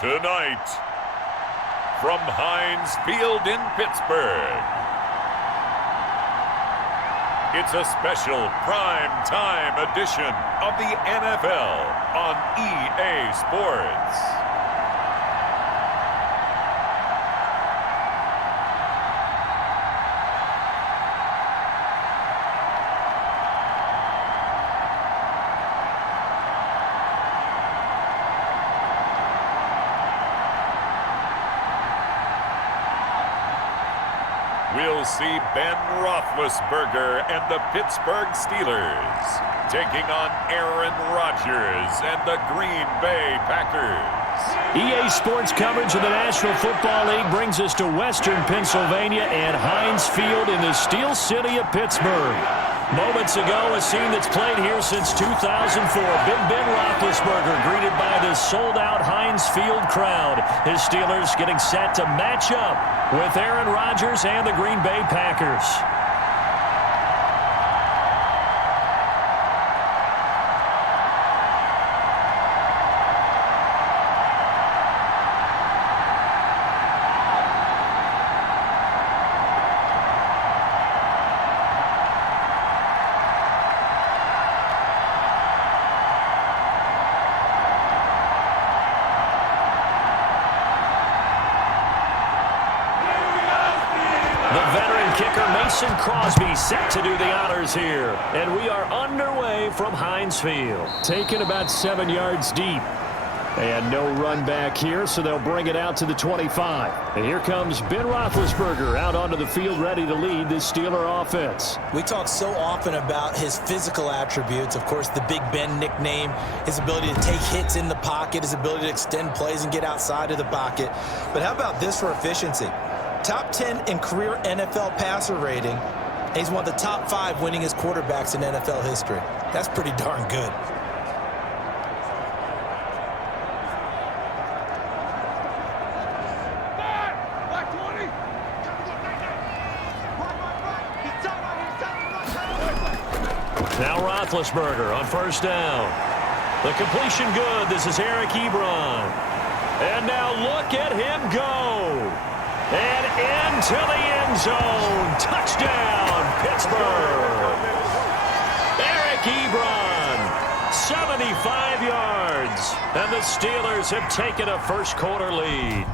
Tonight, from Heinz Field in Pittsburgh, it's a special prime time edition of the NFL on EA Sports. We'll see Ben Roethlisberger and the Pittsburgh Steelers taking on Aaron Rodgers and the Green Bay Packers. EA Sports coverage of the National Football League brings us to Western Pennsylvania and Heinz Field in the Steel City of Pittsburgh. Moments ago, a scene that's played here since 2004. Big Ben Roethlisberger greeted by this sold-out Heinz Field crowd. His Steelers getting set to match up with Aaron Rodgers and the Green Bay Packers. Crosby set to do the honors here. And we are underway from Heinz Field. Taken about 7 yards deep. And no run back here, so they'll bring it out to the 25. And here comes Ben Roethlisberger out onto the field ready to lead this Steeler offense. We talk so often about his physical attributes. Of course, the Big Ben nickname, his ability to take hits in the pocket, his ability to extend plays and get outside of the pocket. But how about this for efficiency? Top 10 in career NFL passer rating. And he's one of the top 5 winningest quarterbacks in NFL history. That's pretty darn good. Now Roethlisberger on first down. The completion good. This is Eric Ebron. And now look at him go. And into the end zone. Touchdown, Pittsburgh. Eric Ebron, 75 yards. And the Steelers have taken a first-quarter lead.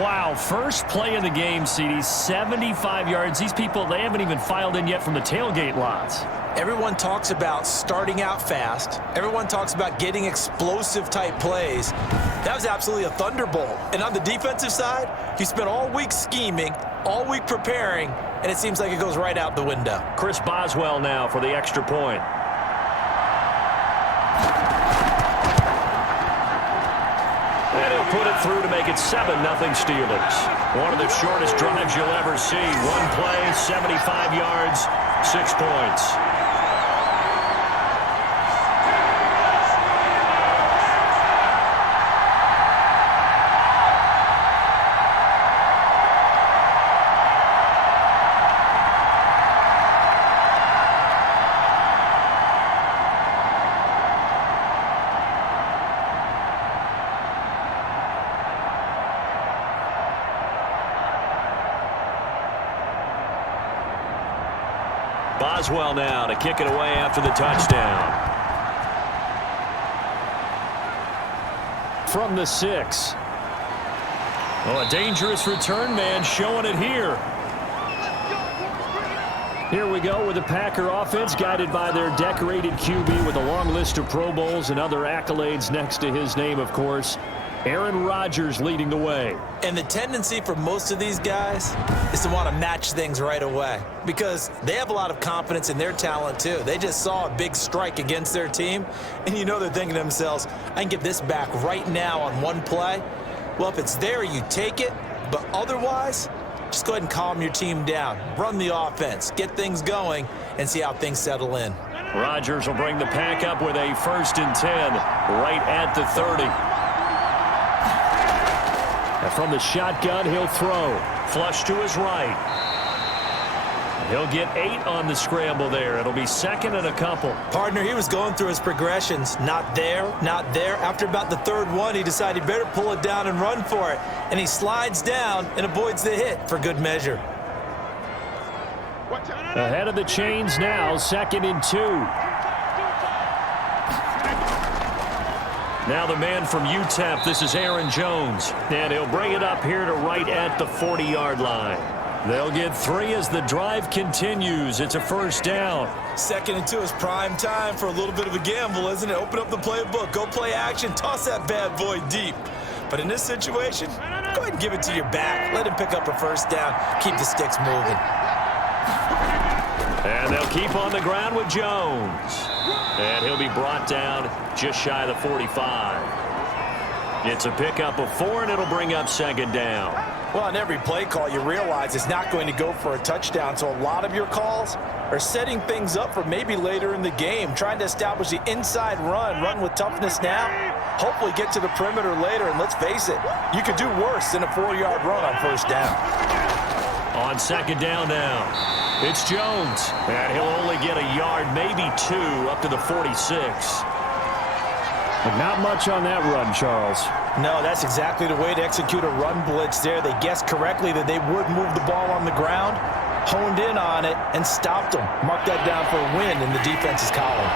Wow, first play of the game, CD, 75 yards. These people, they haven't even filed in yet from the tailgate lots. Everyone talks about starting out fast. Everyone talks about getting explosive-type plays. That was absolutely a thunderbolt. And on the defensive side, you spent all week scheming, all week preparing, and it seems like it goes right out the window. Chris Boswell now for the extra point. And he'll put it through to make it 7-0 Steelers. One of the shortest drives you'll ever see. One play, 75 yards, 6 points. Boswell now to kick it away after the touchdown. From the 6. Oh, a dangerous return man showing it here. Here we go with the Packer offense guided by their decorated QB with a long list of Pro Bowls and other accolades next to his name, of course. Aaron Rodgers leading the way. And the tendency for most of these guys is to want to match things right away because they have a lot of confidence in their talent too. They just saw a big strike against their team, and you know they're thinking to themselves, I can get this back right now on one play. Well, if it's there, you take it, but otherwise, just go ahead and calm your team down. Run the offense, get things going, and see how things settle in. Rodgers will bring the pack up with a 1st and 10 right at the 30. And from the shotgun, he'll throw. Flush to his right. He'll get 8 on the scramble there. It'll be second and a couple. Partner, he was going through his progressions. Not there, not there. After about the third one, he decided he better pull it down and run for it. And he slides down and avoids the hit for good measure. Ahead of the chains now, 2nd and 2. Now the man from UTEP, this is Aaron Jones. And he'll bring it up here to right at the 40-yard line. They'll get 3 as the drive continues. It's a first down. 2nd and 2 is prime time for a little bit of a gamble, isn't it? Open up the playbook, go play action, toss that bad boy deep. But in this situation, go ahead and give it to your back. Let him pick up a first down. Keep the sticks moving. And they'll keep on the ground with Jones. And he'll be brought down just shy of the 45. It's a pickup of 4, and it'll bring up 2nd down. Well, on every play call, you realize it's not going to go for a touchdown. So a lot of your calls are setting things up for maybe later in the game, trying to establish the inside run with toughness now, hopefully get to the perimeter later. And let's face it, you could do worse than a 4-yard run on first down. On 2nd down now, it's Jones. And he'll only get a yard, maybe 2, up to the 46. But not much on that run, Charles. No, that's exactly the way to execute a run blitz there. They guessed correctly that they would move the ball on the ground, honed in on it, and stopped them. Mark that down for a win in the defense's column.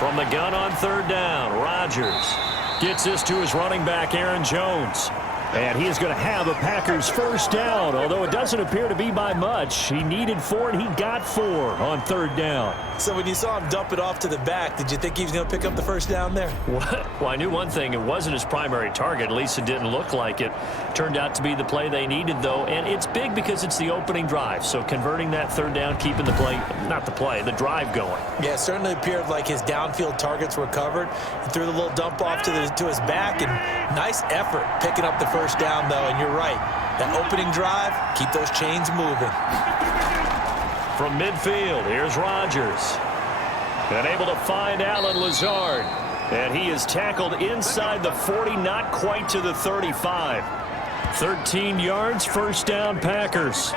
From the gun on 3rd down, Rodgers gets this to his running back, Aaron Jones. And he is going to have a Packers first down, although it doesn't appear to be by much. He needed 4, and he got 4 on 3rd down. So when you saw him dump it off to the back, did you think he was going to pick up the first down there? Well, I knew one thing. It wasn't his primary target. At least it didn't look like it. Turned out to be the play they needed, though. And it's big because it's the opening drive. So converting that 3rd down, keeping the play, not the play, the drive going. Yeah, it certainly appeared like his downfield targets were covered. He threw the little dump off to his back, and nice effort picking up the first down, though. And you're right. That opening drive, keep those chains moving. From midfield, here's Rodgers. And able to find Allen Lazard. And he is tackled inside the 40, not quite to the 35. 13 yards, first down, Packers.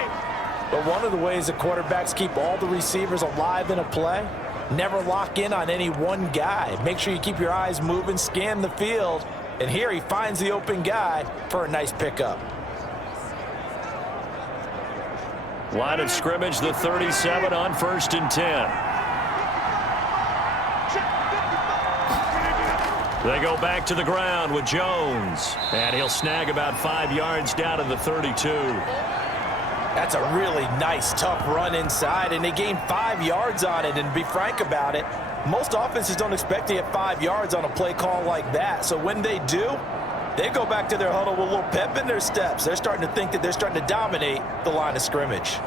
But one of the ways the quarterbacks keep all the receivers alive in a play, never lock in on any one guy. Make sure you keep your eyes moving, scan the field. And here he finds the open guy for a nice pickup. Line of scrimmage, the 37 on 1st and 10. They go back to the ground with Jones. And he'll snag about 5 yards down to the 32. That's a really nice, tough run inside, and they gained 5 yards on it. And to be frank about it, most offenses don't expect to get 5 yards on a play call like that. So when they do, they go back to their huddle with a little pep in their steps. They're starting to think that they're starting to dominate the line of scrimmage.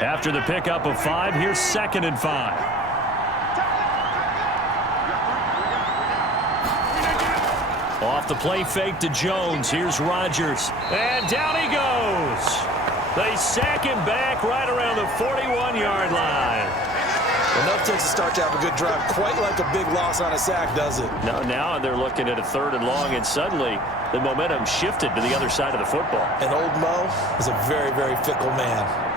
After the pickup of 5, here's 2nd and 5. Off the play fake to Jones. Here's Rodgers. And down he goes. They sack him back right around the 41-yard line. Enough takes to start to have a good drive. Quite like a big loss on a sack, does it? Now they're looking at a 3rd and long, and suddenly the momentum shifted to the other side of the football. And old Mo is a very, very fickle man.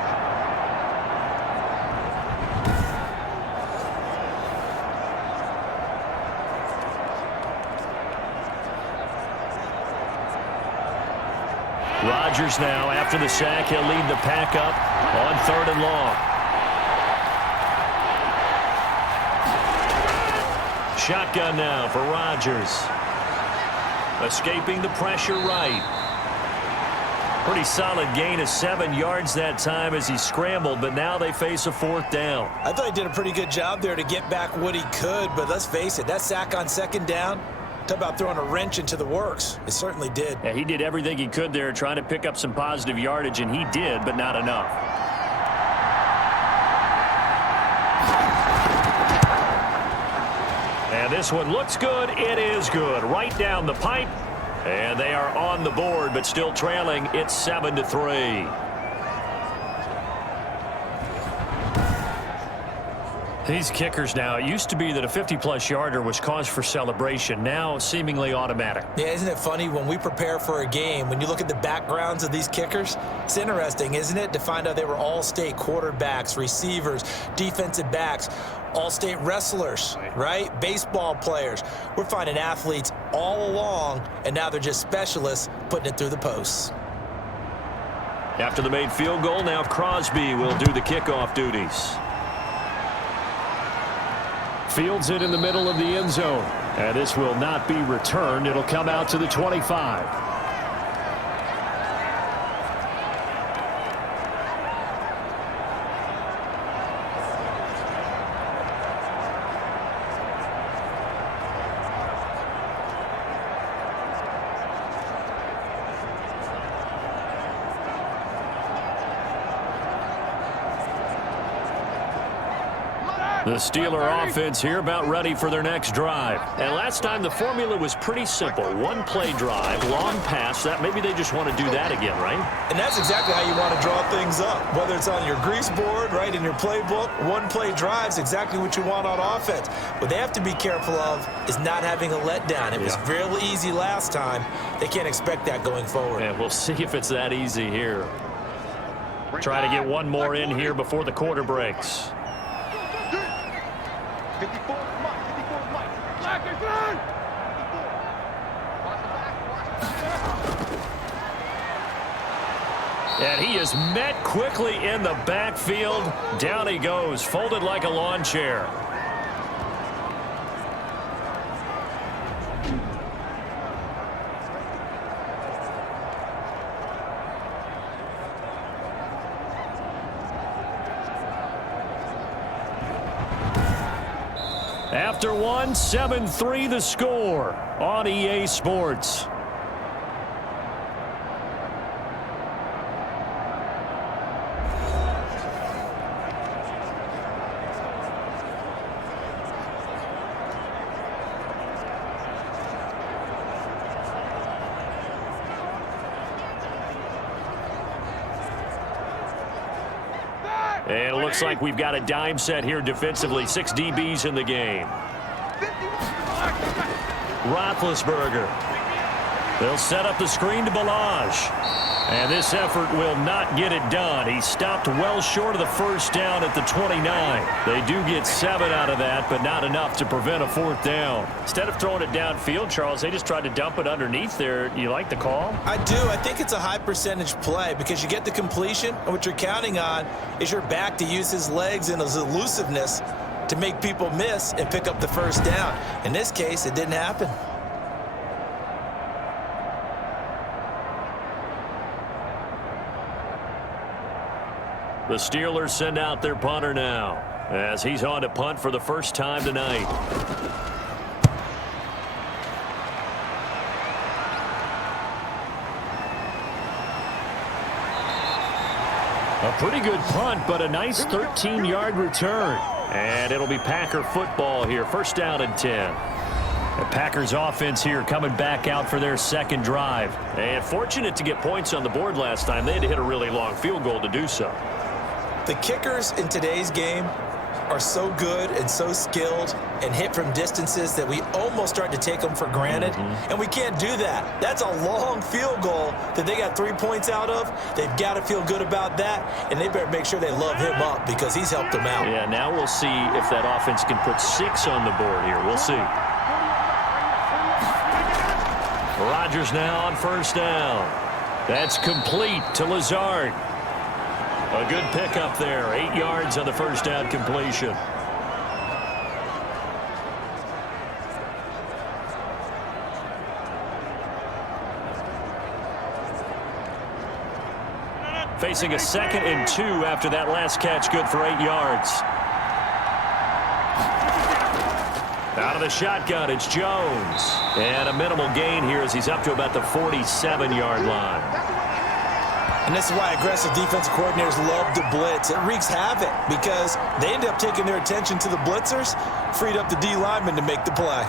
Rodgers now, after the sack, he'll lead the pack up on 3rd and long. Shotgun now for Rodgers. Escaping the pressure right. Pretty solid gain of 7 yards that time as he scrambled, but now they face a 4th down. I thought he did a pretty good job there to get back what he could, but let's face it, that sack on 2nd down, talk about throwing a wrench into the works. It certainly did. Yeah, he did everything he could there trying to pick up some positive yardage, and he did, but not enough. And this one looks good. It is good. Right down the pipe. And they are on the board, but still trailing. It's 7-3. These kickers now, it used to be that a 50-plus yarder was cause for celebration. Now, seemingly automatic. Yeah, isn't it funny when we prepare for a game, when you look at the backgrounds of these kickers, it's interesting, isn't it, to find out they were all-state quarterbacks, receivers, defensive backs, all-state wrestlers, right? Baseball players. We're finding athletes all along, and now they're just specialists putting it through the posts. After the made field goal, now Crosby will do the kickoff duties. Fields it in the middle of the end zone. And this will not be returned. It'll come out to the 25. The Steeler offense here about ready for their next drive. And last time the formula was pretty simple. One-play drive, long pass. That maybe they just want to do that again, right? And that's exactly how you want to draw things up. Whether it's on your grease board, right, in your playbook, one-play drive's exactly what you want on offense. What they have to be careful of is not having a letdown. It was real easy last time. They can't expect that going forward. And we'll see if it's that easy here. Try to get one more in here before the quarter breaks. And he is met quickly in the backfield. Down he goes, folded like a lawn chair. After one, 7-3 the score on EA Sports. And it looks like we've got a dime set here defensively. 6 DBs in the game. Roethlisberger. They'll set up the screen to Balaj. And this effort will not get it done. He stopped well short of the first down at the 29. They do get 7 out of that, but not enough to prevent a fourth down. Instead of throwing it downfield, Charles, they just tried to dump it underneath there. You like the call? I do. I think it's a high percentage play because you get the completion, and what you're counting on is your back to use his legs and his elusiveness to make people miss and pick up the first down. In this case, it didn't happen. The Steelers send out their punter now as he's on to punt for the first time tonight. A pretty good punt, but a nice 13-yard return. And it'll be Packer football here. First down and 10. The Packers offense here coming back out for their second drive. And fortunate to get points on the board last time. They had to hit a really long field goal to do so. The kickers in today's game are so good and so skilled and hit from distances that we almost start to take them for granted. And we can't do that. That's a long field goal that they got 3 points out of. They've got to feel good about that, and they better make sure they love him up because he's helped them out. Yeah, now we'll see if that offense can put 6 on the board here. We'll see. Rodgers now on first down. That's complete to Lazard. A good pickup there. 8 yards on the first down completion. Facing a 2nd and 2 after that last catch, good for 8 yards. Out of the shotgun, it's Jones. And a minimal gain here as he's up to about the 47-yard line. And this is why aggressive defensive coordinators love to blitz. It wreaks havoc because they end up taking their attention to the blitzers, freed up the D lineman to make the play.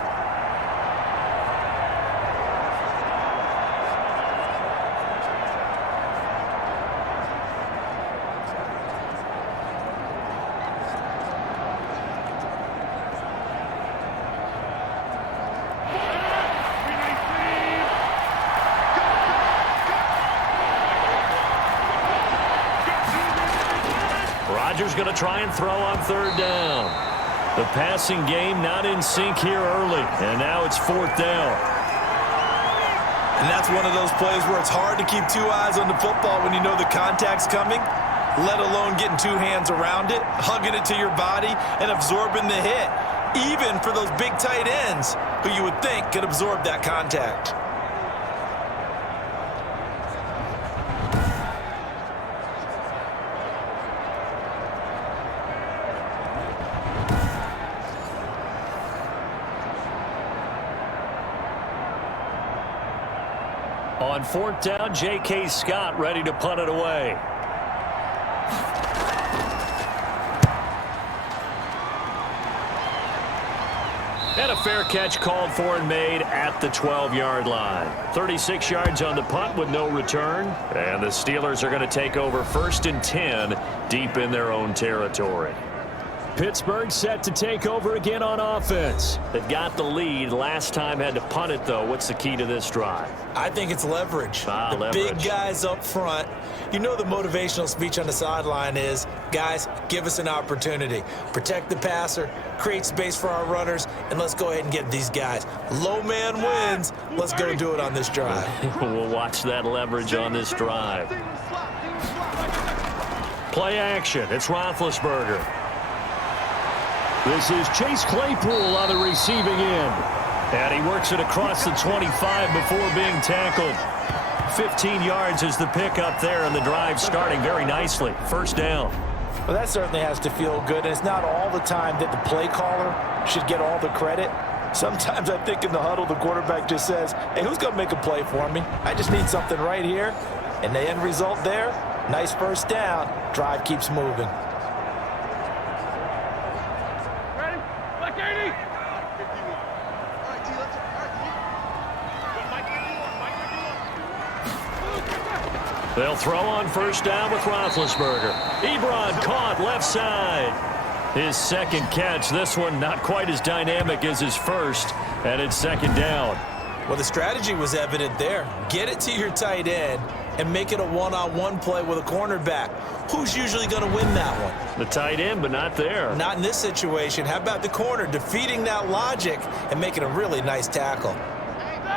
Rodgers going to try and throw on third down. The passing game not in sync here early, and now it's fourth down. And that's one of those plays where it's hard to keep two eyes on the football when you know the contact's coming, let alone getting two hands around it, hugging it to your body, and absorbing the hit, even for those big tight ends who you would think could absorb that contact. On fourth down, J.K. Scott ready to punt it away. And a fair catch called for and made at the 12-yard line. 36 yards on the punt with no return. And the Steelers are going to take over 1st and 10 deep in their own territory. Pittsburgh set to take over again on offense. They've got the lead. Last time had to punt it, though. What's the key to this drive? I think it's leverage. The big guys up front. You know the motivational speech on the sideline is, guys, give us an opportunity. Protect the passer, create space for our runners, and let's go ahead and get these guys. Low man wins. Let's go do it on this drive. We'll watch that leverage on this drive. Play action. It's Roethlisberger. This is Chase Claypool on the receiving end. And he works it across the 25 before being tackled. 15 yards is the pickup there, and the drive starting very nicely. First down. Well, that certainly has to feel good, and it's not all the time that the play caller should get all the credit. Sometimes I think in the huddle, the quarterback just says, hey, who's going to make a play for me? I just need something right here. And the end result there, nice first down. Drive keeps moving. They'll throw on first down with Roethlisberger. Ebron caught left side. His second catch. This one not quite as dynamic as his first, and it's second down. Well, the strategy was evident there. Get it to your tight end and make it a one-on-one play with a cornerback. Who's usually going to win that one? The tight end, but not there. Not in this situation. How about the corner defeating that logic and making a really nice tackle?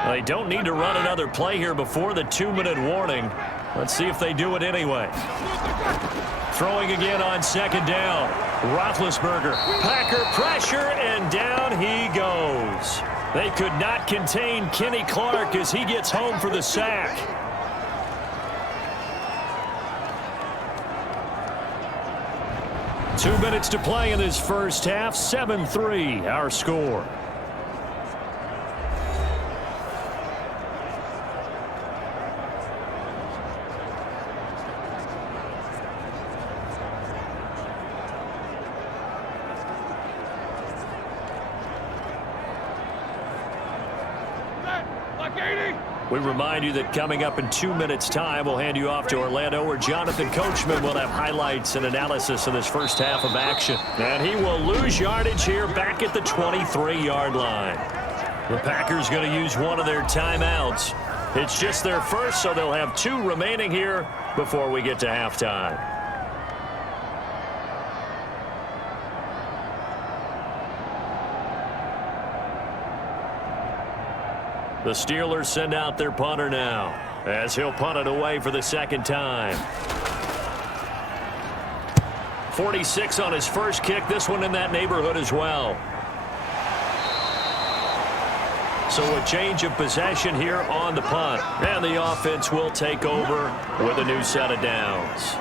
They don't need to run another play here before the 2-minute warning. Let's see if they do it anyway. Throwing again on second down. Roethlisberger. Packer pressure, and down he goes. They could not contain Kenny Clark as he gets home for the sack. Two minutes to play in this first half. 7-3 our score. We remind you that coming up in 2 minutes' time, we'll hand you off to Orlando, where Jonathan Coachman will have highlights and analysis of this first half of action. And he will lose yardage here back at the 23-yard line. The Packers going to use one of their timeouts. It's just their first, so they'll have 2 remaining here before we get to halftime. The Steelers send out their punter now, as he'll punt it away for the second time. 46 on his first kick. This one in that neighborhood as well. So a change of possession here on the punt. And the offense will take over with a new set of downs.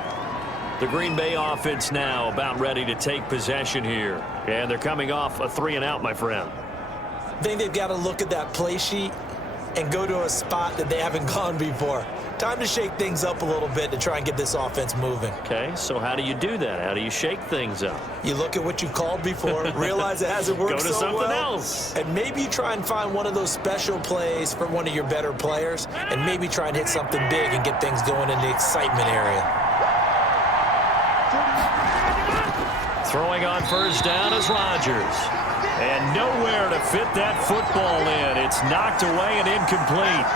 The Green Bay offense now about ready to take possession here. And they're coming off a 3-and-out, my friend. I think they've got to look at that play sheet and go to a spot that they haven't gone before. Time to shake things up a little bit to try and get this offense moving. Okay, so how do you do that? How do you shake things up? You look at what you called before, realize it hasn't worked so well. Go to something else. And maybe you try and find one of those special plays for one of your better players, and maybe try and hit something big and get things going in the excitement area. Throwing on first down is Rodgers. And nowhere to fit that football in. It's knocked away and incomplete.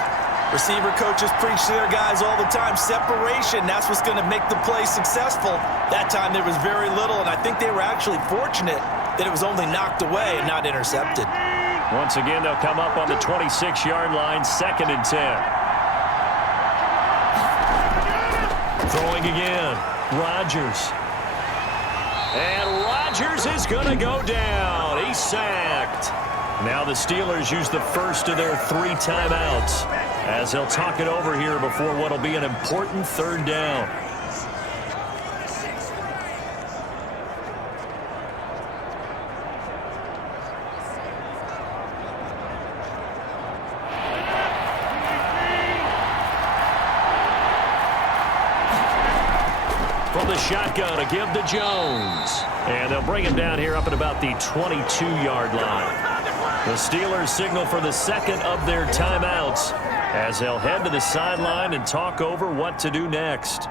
Receiver coaches preach to their guys all the time. Separation, that's what's going to make the play successful. That time there was very little, and I think they were actually fortunate that it was only knocked away and not intercepted. Once again, they'll come up on the 26-yard line, 2nd and 10. Throwing again, Rodgers. And Rodgers is going to go down. He's sacked. Now the Steelers use the first of their 3 timeouts as they'll talk it over here before what will be an important 3rd down. From the shotgun, a give to Jones. And they'll bring him down here up at about the 22-yard line. The Steelers signal for the 2nd of their timeouts as they'll head to the sideline and talk over what to do next.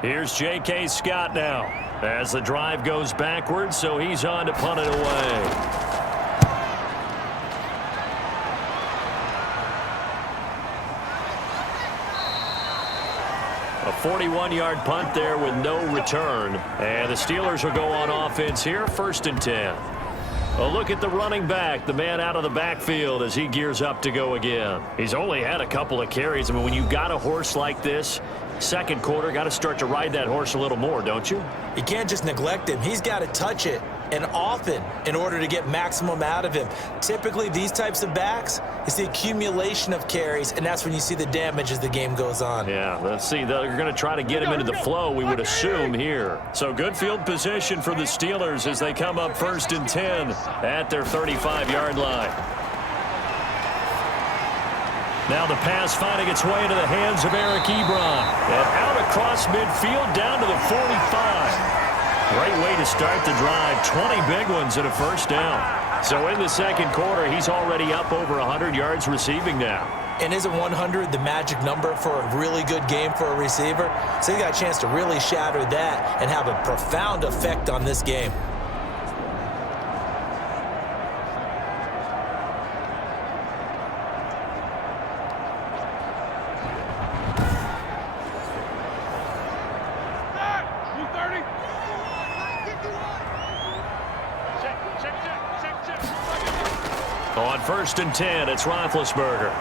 Here's J.K. Scott now as the drive goes backwards, so he's on to punt it away. A 41-yard punt there with no return. And the Steelers will go on offense here, 1st and 10. A look at the running back, the man out of the backfield as he gears up to go again. He's only had a couple of carries. I mean, when you've got a horse like this, 2nd quarter, got to start to ride that horse a little more, don't you? You can't just neglect him. He's got to touch it, and often, in order to get maximum out of him. Typically, these types of backs, it's the accumulation of carries, and that's when you see the damage as the game goes on. Yeah, let's see. They're going to try to get him into the flow, we would assume, here. So good field position for the Steelers as they come up 1st and 10 at their 35-yard line. Now the pass finding its way into the hands of Eric Ebron. And out across midfield down to the 45. Great way to start the drive. 20 big ones and a 1st down. So in the 2nd quarter, he's already up over 100 yards receiving now. And isn't 100 the magic number for a really good game for a receiver? So he got a chance to really shatter that and have a profound effect on this game. On 1st and 10, it's Roethlisberger.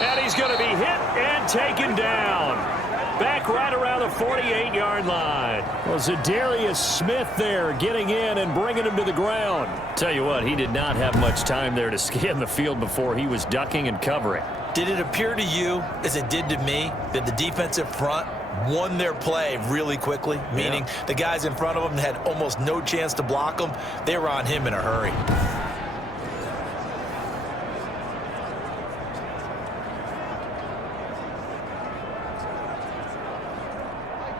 And he's going to be hit and taken down. Back right around the 48-yard line. Well, Zadarius Smith there getting in and bringing him to the ground. Tell you what, he did not have much time there to scan the field before he was ducking and covering. Did it appear to you, as it did to me, that the defensive front won their play really quickly? Meaning the guys in front of them had almost no chance to block them. They were on him in a hurry.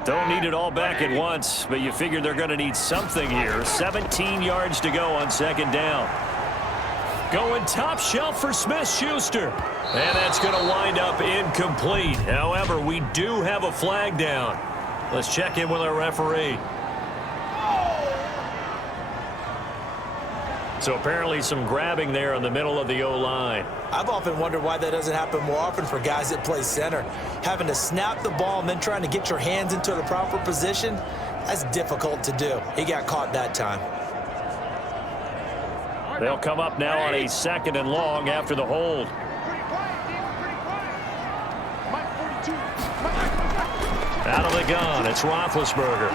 Don't need it all back at once, but you figure they're going to need something here. 17 yards to go on 2nd down. Going top shelf for Smith-Schuster. And that's going to wind up incomplete. However, we do have a flag down. Let's check in with our referee. So apparently some grabbing there in the middle of the O-line. I've often wondered why that doesn't happen more often for guys that play center. Having to snap the ball and then trying to get your hands into the proper position, that's difficult to do. He got caught that time. They'll come up now on a 2nd and long after the hold. Out of the gun, it's Roethlisberger.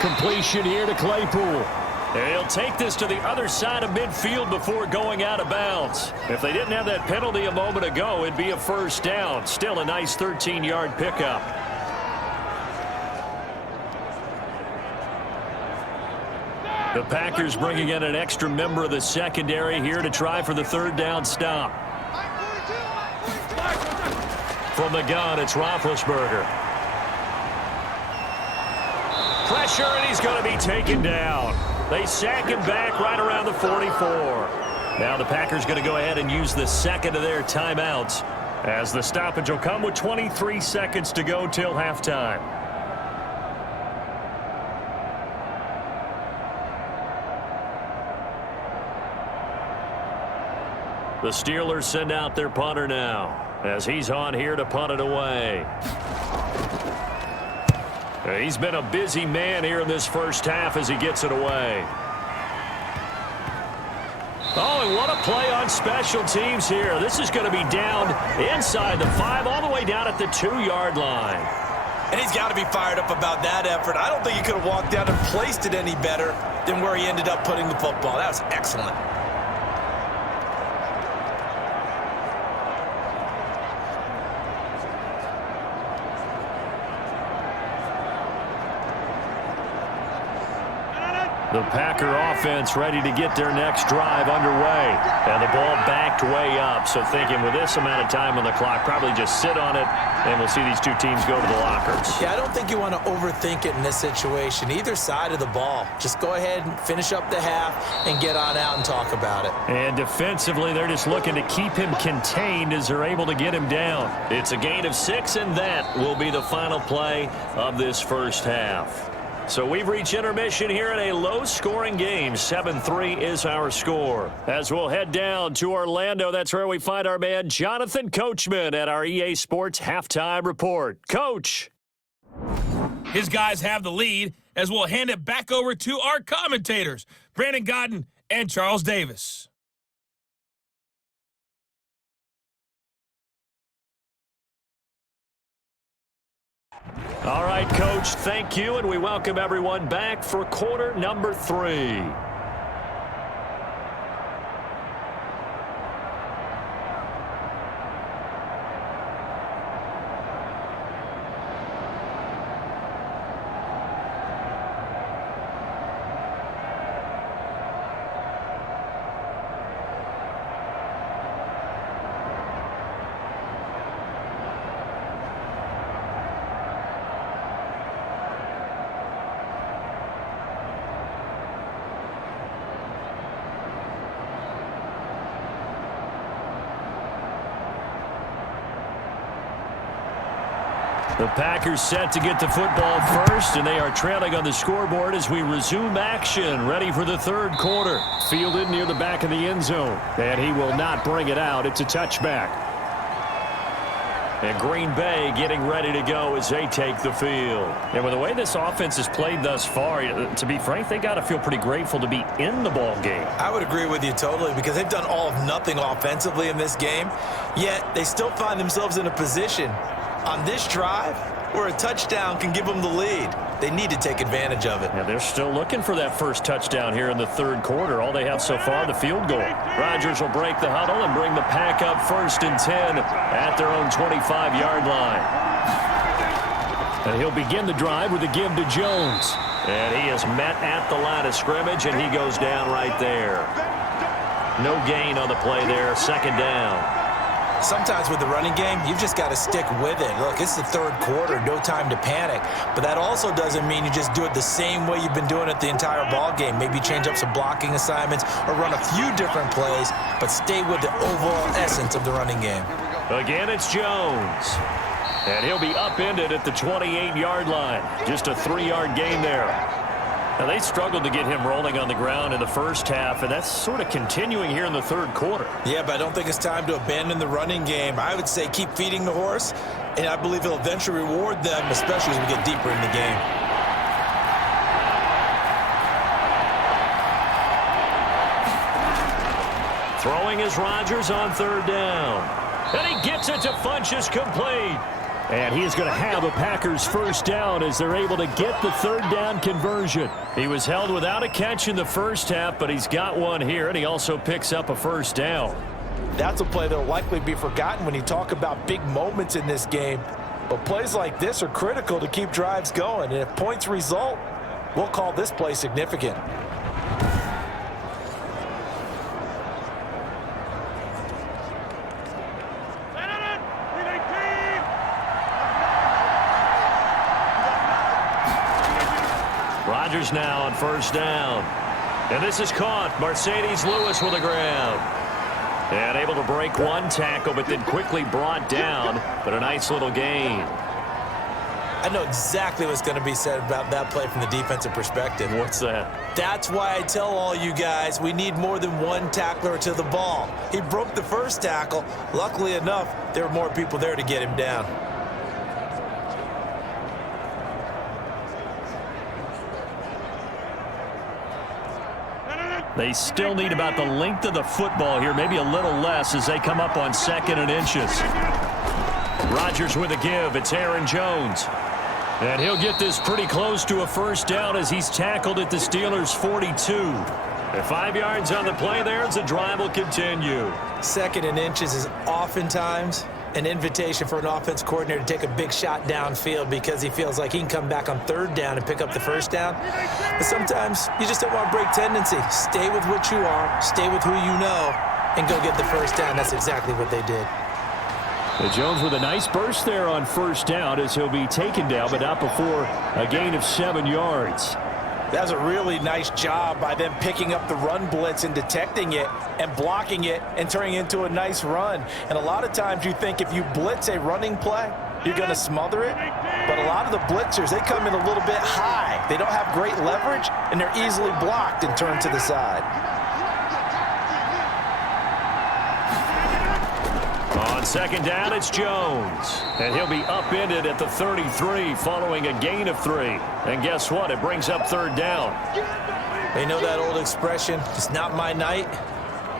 Completion here to Claypool. And he'll take this to the other side of midfield before going out of bounds. If they didn't have that penalty a moment ago, it'd be a 1st down. Still a nice 13-yard pickup. The Packers bringing in an extra member of the secondary here to try for the 3rd down stop. From the gun, it's Roethlisberger. Pressure, and he's going to be taken down. They sack him back right around the 44. Now the Packers going to go ahead and use the 2nd of their timeouts as the stoppage will come with 23 seconds to go till halftime. The Steelers send out their punter now as he's on here to punt it away. He's been a busy man here in this first half as he gets it away. Oh, and what a play on special teams here. This is going to be down inside the 5, all the way down at the 2-yard line. And he's got to be fired up about that effort. I don't think he could have walked down and placed it any better than where he ended up putting the football. That was excellent. The Packer offense ready to get their next drive underway. And the ball backed way up. So thinking with this amount of time on the clock, probably just sit on it, and we'll see these two teams go to the lockers. Yeah, I don't think you want to overthink it in this situation. Either side of the ball. Just go ahead and finish up the half and get on out and talk about it. And defensively, they're just looking to keep him contained as they're able to get him down. It's a gain of 6, and that will be the final play of this first half. So we've reached intermission here in a low-scoring game. 7-3 is our score. As we'll head down to Orlando, that's where we find our man Jonathan Coachman at our EA Sports Halftime Report. Coach. His guys have the lead as we'll hand it back over to our commentators, Brandon Godden and Charles Davis. All right, Coach, thank you, and we welcome everyone back for quarter number 3. The Packers set to get the football first, and they are trailing on the scoreboard as we resume action, ready for the third quarter. Fielded near the back of the end zone, and he will not bring it out. It's a touchback. And Green Bay getting ready to go as they take the field. And with the way this offense has played thus far, to be frank, they got to feel pretty grateful to be in the ball game. I would agree with you totally because they've done all of nothing offensively in this game, yet they still find themselves in a position on this drive where a touchdown can give them the lead. They need to take advantage of it. Yeah, they're still looking for that first touchdown here in the third quarter. All they have so far, the field goal. Rodgers will break the huddle and bring the Pack up 1st and 10 at their own 25-yard line. And he'll begin the drive with a give to Jones. And he is met at the line of scrimmage, and he goes down right there. No gain on the play there, 2nd down. Sometimes with the running game, you've just got to stick with it. Look, it's the third quarter, no time to panic. But that also doesn't mean you just do it the same way you've been doing it the entire ball game. Maybe change up some blocking assignments or run a few different plays, but stay with the overall essence of the running game. Again, it's Jones. And he'll be upended at the 28-yard line. Just a 3-yard gain there. Now, they struggled to get him rolling on the ground in the first half, and that's sort of continuing here in the third quarter. Yeah, but I don't think it's time to abandon the running game. I would say keep feeding the horse, and I believe he'll eventually reward them, especially as we get deeper in the game. Throwing is Rodgers on 3rd down. And he gets it to Funchess complete. And he is going to have a Packers first down as they're able to get the 3rd down conversion. He was held without a catch in the first half, but he's got one here, and he also picks up a first down. That's a play that will likely be forgotten when you talk about big moments in this game. But plays like this are critical to keep drives going, and if points result, we'll call this play significant. Rodgers now on 1st down. And this is caught. Mercedes Lewis with a grab. And able to break one tackle, but then quickly brought down. But a nice little gain. I know exactly what's going to be said about that play from the defensive perspective. What's that? That's why I tell all you guys we need more than one tackler to the ball. He broke the first tackle. Luckily enough, there were more people there to get him down. They still need about the length of the football here, maybe a little less as they come up on 2nd and inches. Rodgers with a give. It's Aaron Jones. And he'll get this pretty close to a first down as he's tackled at the Steelers' 42. And 5 yards on the play there as the drive will continue. 2nd and inches is oftentimes an invitation for an offense coordinator to take a big shot downfield because he feels like he can come back on 3rd down and pick up the first down. But sometimes you just don't want to break tendency. Stay with what you are, stay with who you know, and go get the first down. That's exactly what they did. Jones with a nice burst there on first down as he'll be taken down, but not before a gain of 7 yards. That was a really nice job by them picking up the run blitz and detecting it and blocking it and turning it into a nice run. And a lot of times you think if you blitz a running play, you're going to smother it. But a lot of the blitzers, they come in a little bit high. They don't have great leverage, and they're easily blocked and turned to the side. On 2nd down, it's Jones. And he'll be upended at the 33 following a gain of 3. And guess what? It brings up 3rd down. They know that old expression, it's not my night.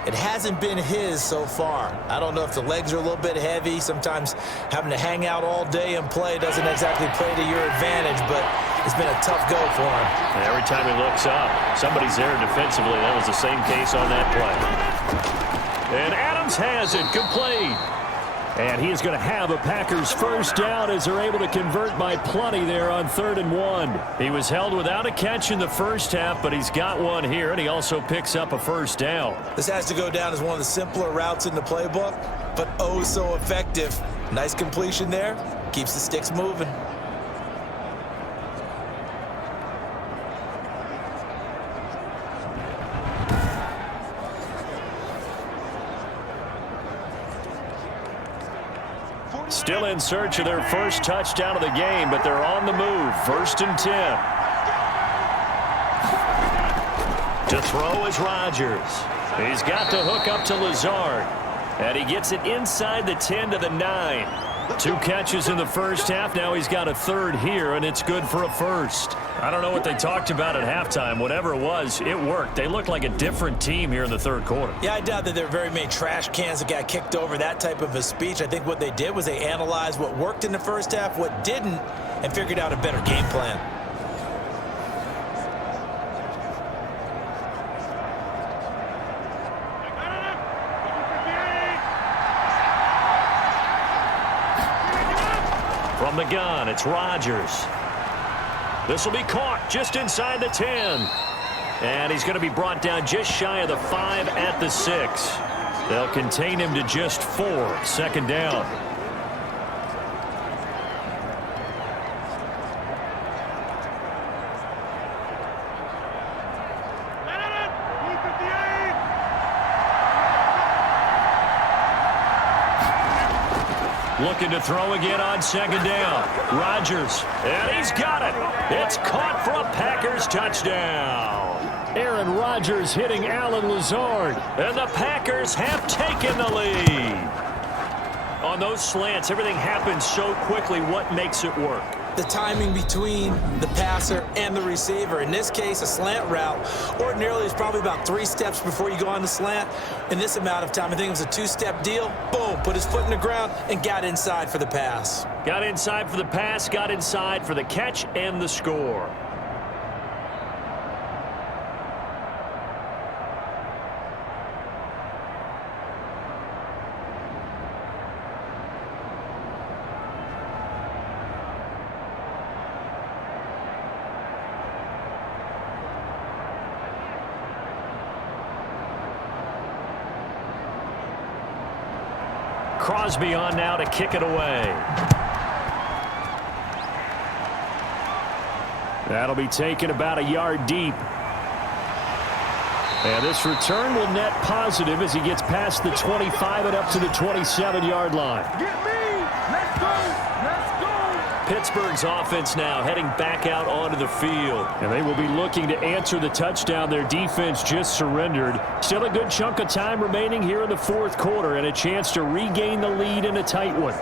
It hasn't been his so far. I don't know if the legs are a little bit heavy. Sometimes having to hang out all day and play doesn't exactly play to your advantage, but it's been a tough go for him. And every time he looks up, somebody's there defensively. That was the same case on that play. And Adams has it complete. And he is going to have a Packers first down as they're able to convert by plenty there on 3rd and 1. He was held without a catch in the first half, but he's got one here, and he also picks up a first down. This has to go down as one of the simpler routes in the playbook, but oh so effective. Nice completion there. Keeps the sticks moving. Still in search of their first touchdown of the game, but they're on the move. 1st and 10. To throw is Rodgers. He's got to hook up to Lazard. And he gets it inside the 10 to the 9. 2 catches in the first half. Now he's got a 3rd here, and it's good for a first. I don't know what they talked about at halftime. Whatever it was, it worked. They looked like a different team here in the 3rd quarter. Yeah, I doubt that there were very many trash cans that got kicked over, that type of a speech. I think what they did was they analyzed what worked in the first half, what didn't, and figured out a better game plan. From the gun, it's Rodgers. This will be caught just inside the 10. And he's going to be brought down just shy of the 5 at the 6. They'll contain him to just 4. 2nd down. Looking to throw again on 2nd down. Rodgers, and he's got it. It's caught for a Packers touchdown. Aaron Rodgers hitting Alan Lazard, and the Packers have taken the lead. On those slants, everything happens so quickly. What makes it work? The timing between the passer and the receiver. In this case, a slant route ordinarily is probably about 3 steps before you go on the slant. In this amount of time, I think it was a 2-step deal. Boom, put his foot in the ground and got inside for the pass. Got inside for the pass, got inside for the catch and the score. Crosby on now to kick it away. That'll be taken about a yard deep. And this return will net positive as he gets past the 25 and up to the 27-yard line. Get me! Let's go! Let's go! Pittsburgh's offense now heading back out onto the field. And they will be looking to answer the touchdown their defense just surrendered. Still a good chunk of time remaining here in the fourth quarter and a chance to regain the lead in a tight one.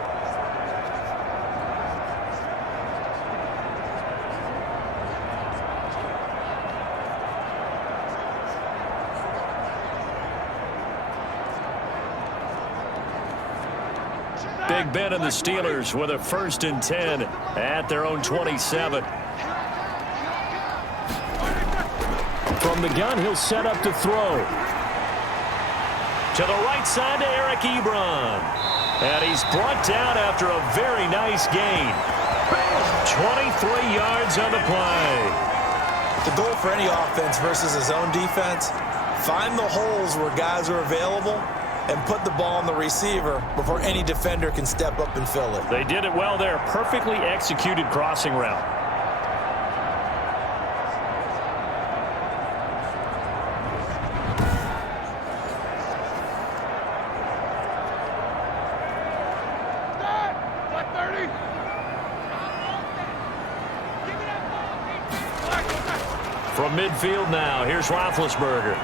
Big Ben and the Steelers with a 1st and 10 at their own 27. From the gun, he'll set up to throw. To the right side to Eric Ebron. And he's brought down after a very nice gain. 23 yards on the play. The goal for any offense versus his own defense, find the holes where guys are available and put the ball on the receiver before any defender can step up and fill it. They did it well there. Perfectly executed crossing route. From midfield now, here's Roethlisberger.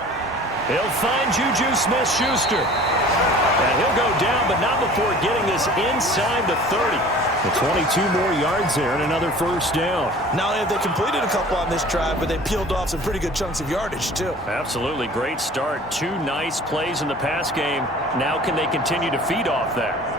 He'll find Juju Smith-Schuster. And he'll go down, but not before getting this inside the 30. The 22 more yards there and another 1st down. Not only have they completed a couple on this drive, but they peeled off some pretty good chunks of yardage, too. Absolutely. Great start. 2 nice plays in the pass game. Now can they continue to feed off that?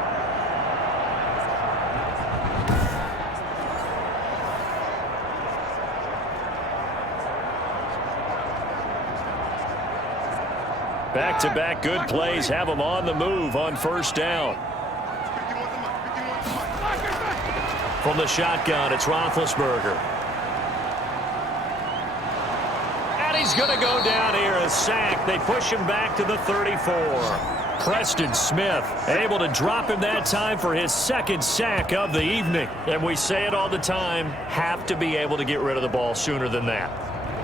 Back-to-back good plays have them on the move on 1st down. From the shotgun, it's Roethlisberger. And he's going to go down here, a sack. They push him back to the 34. Preston Smith able to drop him that time for his 2nd sack of the evening. And we say it all the time, have to be able to get rid of the ball sooner than that.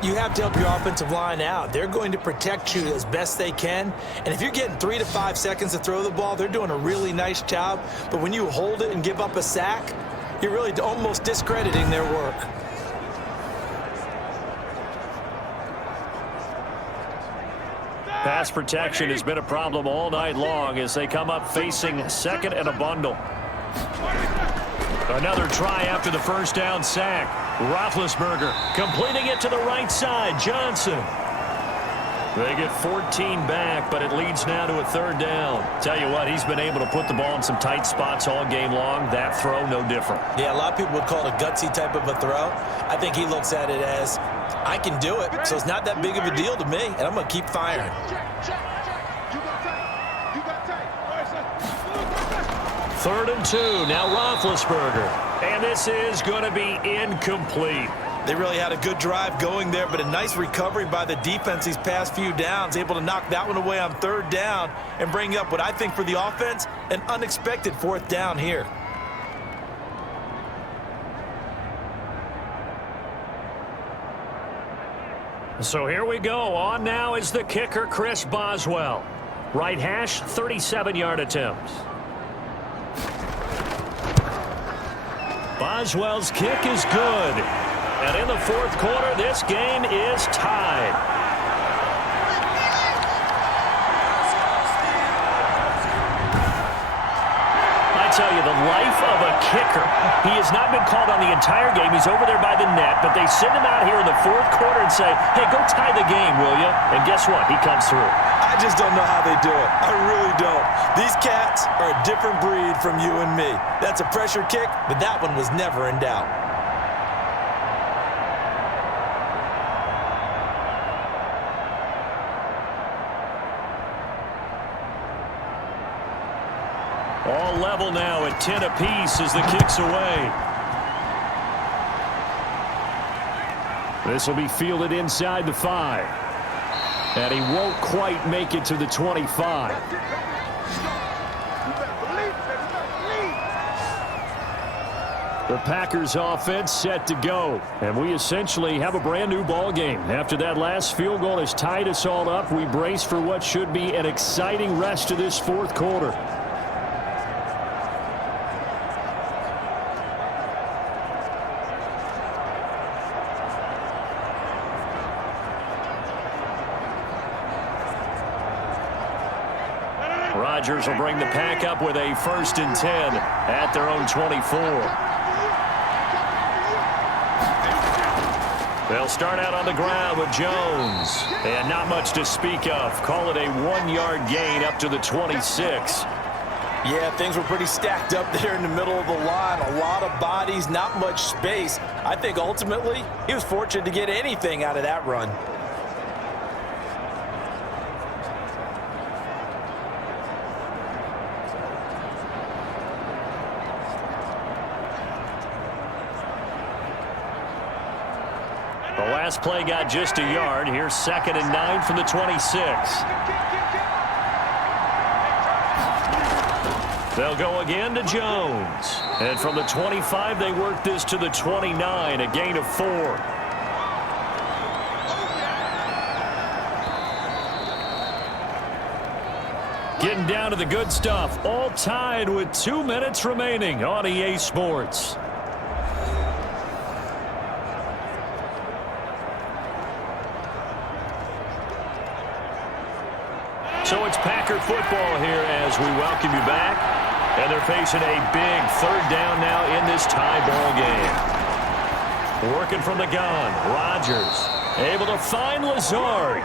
You have to help your offensive line out. They're going to protect you as best they can. And if you're getting 3 to 5 seconds to throw the ball, they're doing a really nice job. But when you hold it and give up a sack, you're really almost discrediting their work. Pass protection has been a problem all night long as they come up facing 2nd and a bundle. Another try after the 1st down sack. Roethlisberger completing it to the right side. Johnson. They get 14 back, but it leads now to a 3rd down. Tell you what, he's been able to put the ball in some tight spots all game long. That throw, no different. Yeah, a lot of people would call it a gutsy type of a throw. I think he looks at it as, I can do it, so it's not that big of a deal to me, and I'm going to keep firing. 3rd and 2. Now Roethlisberger. And this is going to be incomplete. They really had a good drive going there, but a nice recovery by the defense these past few downs, able to knock that one away on 3rd down and bring up what I think for the offense, an unexpected 4th down here. So here we go. On now is the kicker, Chris Boswell. Right hash, 37-yard attempt. Boswell's kick is good. And in the 4th quarter, this game is tied. I tell you, the life of a kicker. He has not been called on the entire game. He's over there by the net, but they send him out here in the 4th quarter and say, hey, go tie the game, will you? And guess what? He comes through. I just don't know how they do it. I really don't. These cats are a different breed from you and me. That's a pressure kick, but that one was never in doubt. All level now at 10 apiece as the kick's away. This will be fielded inside the 5. And he won't quite make it to the 25. The Packers offense set to go. And we essentially have a brand new ball game. After that last field goal has tied us all up, we brace for what should be an exciting rest to this 4th quarter. Rodgers will bring the pack up with a 1st and 10 at their own 24. They'll start out on the ground with Jones. And not much to speak of. Call it a 1-yard gain up to the 26. Yeah, things were pretty stacked up there in the middle of the line. A lot of bodies, not much space. I think ultimately he was fortunate to get anything out of that run. The last play got just a yard. Here's 2nd and 9 from the 26. They'll go again to Jones. And from the 25, they work this to the 29, a gain of 4. Getting down to the good stuff. All tied with 2 minutes remaining on EA Sports. So it's Packer football here as we welcome you back. And they're facing a big 3rd down now in this tie ball game. Working from the gun, Rodgers able to find Lazard.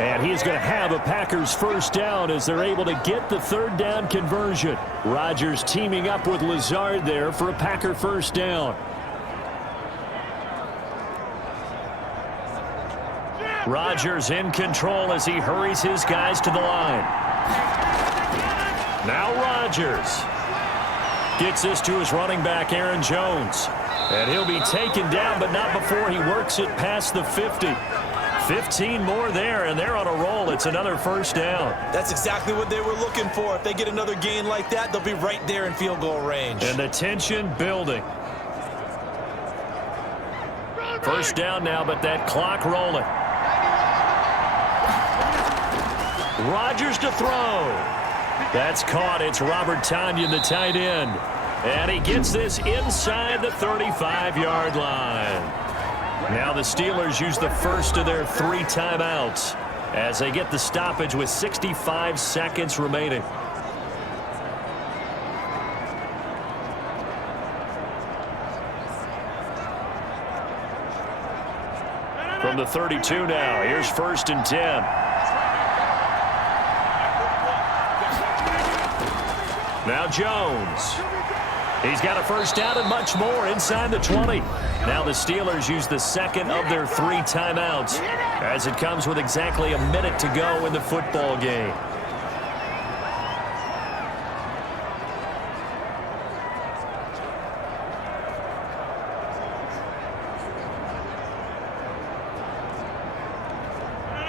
And he's going to have a Packers 1st down as they're able to get the 3rd down conversion. Rodgers teaming up with Lazard there for a Packer 1st down. Rodgers in control as he hurries his guys to the line. Now Rodgers gets this to his running back, Aaron Jones. And he'll be taken down, but not before he works it past the 50. 15 more there, and they're on a roll. It's another 1st down. That's exactly what they were looking for. If they get another gain like that, they'll be right there in field goal range. And the tension building. 1st down now, but that clock rolling. Rodgers to throw. That's caught. It's Robert Tonyan, the tight end. And he gets this inside the 35-yard line. Now the Steelers use the first of their 3 timeouts as they get the stoppage with 65 seconds remaining. From the 32 now, here's 1st and 10. Now Jones. He's got a 1st down and much more inside the 20. Now the Steelers use the 2nd of their 3 timeouts as it comes with exactly a minute to go in the football game.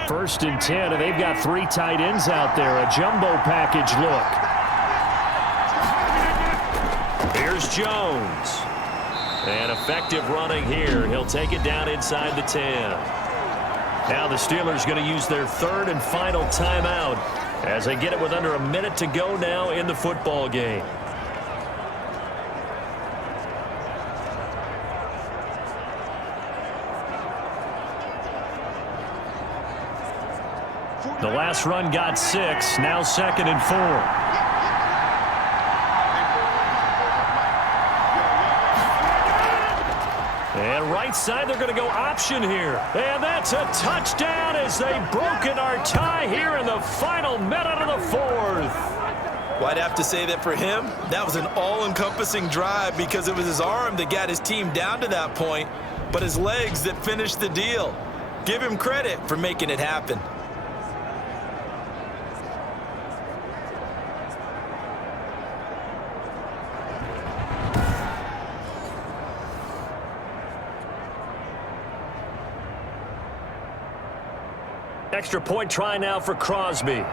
First and 10, and they've got 3 tight ends out there. A jumbo package look. Here's Jones. And effective running here. He'll take it down inside the 10. Now the Steelers going to use their 3rd and final timeout as they get it with under a minute to go now in the football game. The last run got 6. Now 2nd and 4. And right side, they're going to go option here. And that's a touchdown as they've broken our tie here in the final minute of the 4th. Well, I'd have to say that for him, that was an all-encompassing drive because it was his arm that got his team down to that point, but his legs that finished the deal. Give him credit for making it happen. Extra point try now for Crosby.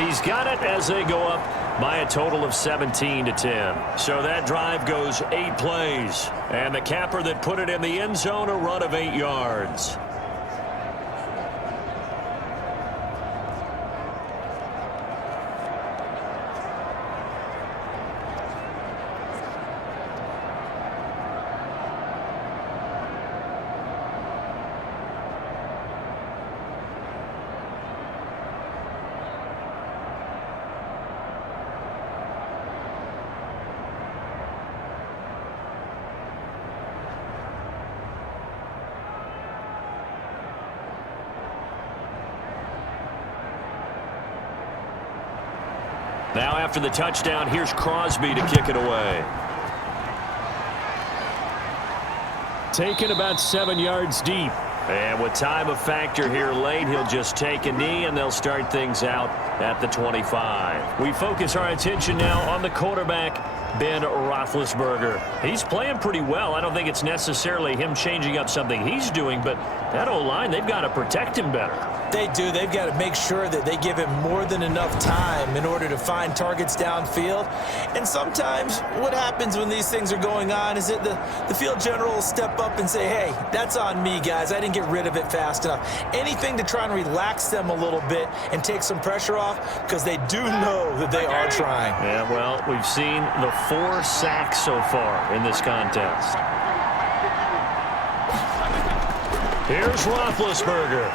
He's got it as they go up by a total of 17-10. So that drive goes 8 plays. And the capper that put it in the end zone, a run of 8 yards. Now after the touchdown, here's Crosby to kick it away. Taken about 7 yards deep. And with time a factor here late, he'll just take a knee, and they'll start things out at the 25. We focus our attention now on the quarterback, Ben Roethlisberger. He's playing pretty well. I don't think it's necessarily him changing up something he's doing, but that O-line, they've got to protect him better. They do. They've got to make sure that they give him more than enough time in order to find targets downfield. And sometimes what happens when these things are going on is that the field general will step up and say, hey, that's on me, guys. I didn't get rid of it fast enough. Anything to try and relax them a little bit and take some pressure off, because they do know that they are trying. Yeah, well, we've seen the 4 sacks so far in this contest. Here's Roethlisberger.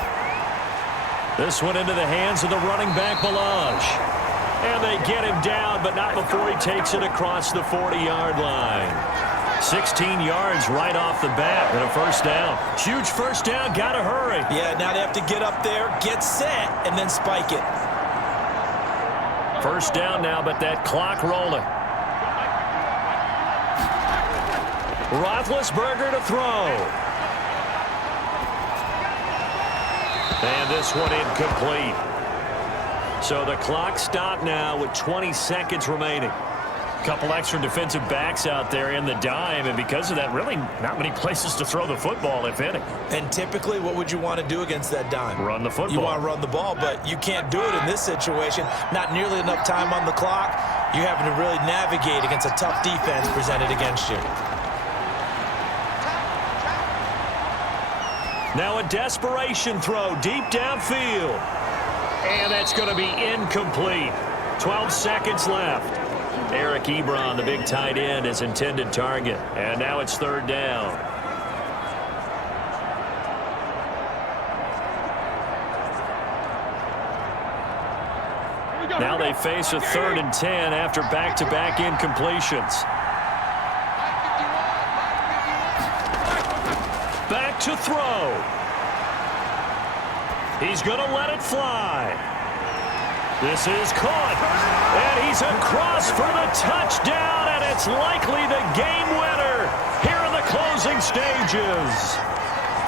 This one into the hands of the running back, Balaj. And they get him down, but not before he takes it across the 40-yard line. 16 yards right off the bat and a first down. Huge first down, gotta hurry. Yeah, now they have to get up there, get set, and then spike it. First down now, but that clock rolling. Roethlisberger to throw. And this one incomplete. So the clock stopped now with 20 seconds remaining. Couple extra defensive backs out there in the dime, and because of that, really not many places to throw the football, if any. And typically, what would you want to do against that dime? Run the football. You want to run the ball, but you can't do it in this situation. Not nearly enough time on the clock. You're having to really navigate against a tough defense presented against you. Now a desperation throw deep downfield. And that's going to be incomplete. 12 seconds left. Eric Ebron, the big tight end, his intended target. And now it's third down. Now they face a 3rd and 10 after back-to-back incompletions. Back to throw. He's going to let it fly. This is caught. And he's across for the touchdown, and it's likely the game winner here in the closing stages.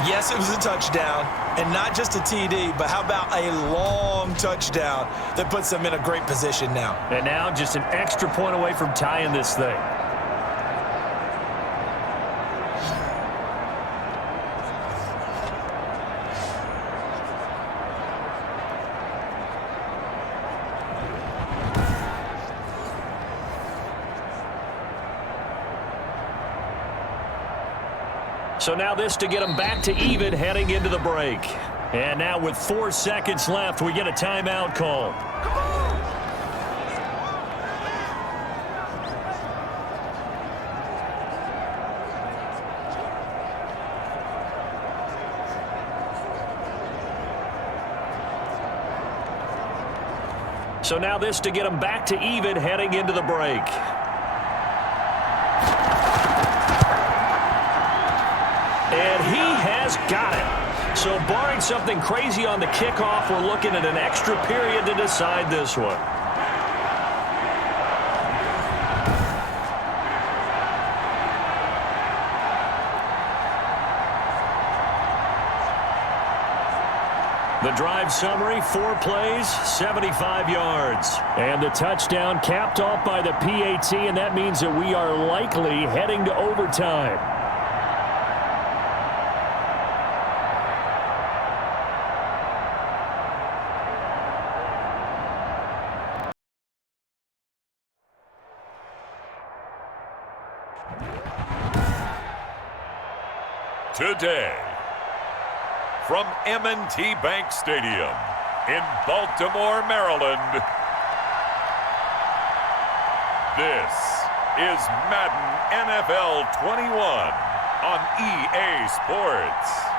Yes, it was a touchdown, and not just a TD, but how about a long touchdown that puts them in a great position now. And now just an extra point away from tying this thing. So now this to get them back to even heading into the break. And now with 4 seconds left, we get a timeout call. So now this to get them back to even heading into the break. And he has got it. So barring something crazy on the kickoff, we're looking at an extra period to decide this one. The drive summary, 4 plays, 75 yards. And the touchdown capped off by the PAT, and that means that we are likely heading to overtime. Today, from M&T Bank Stadium in Baltimore, Maryland, this is Madden NFL 21 on EA Sports.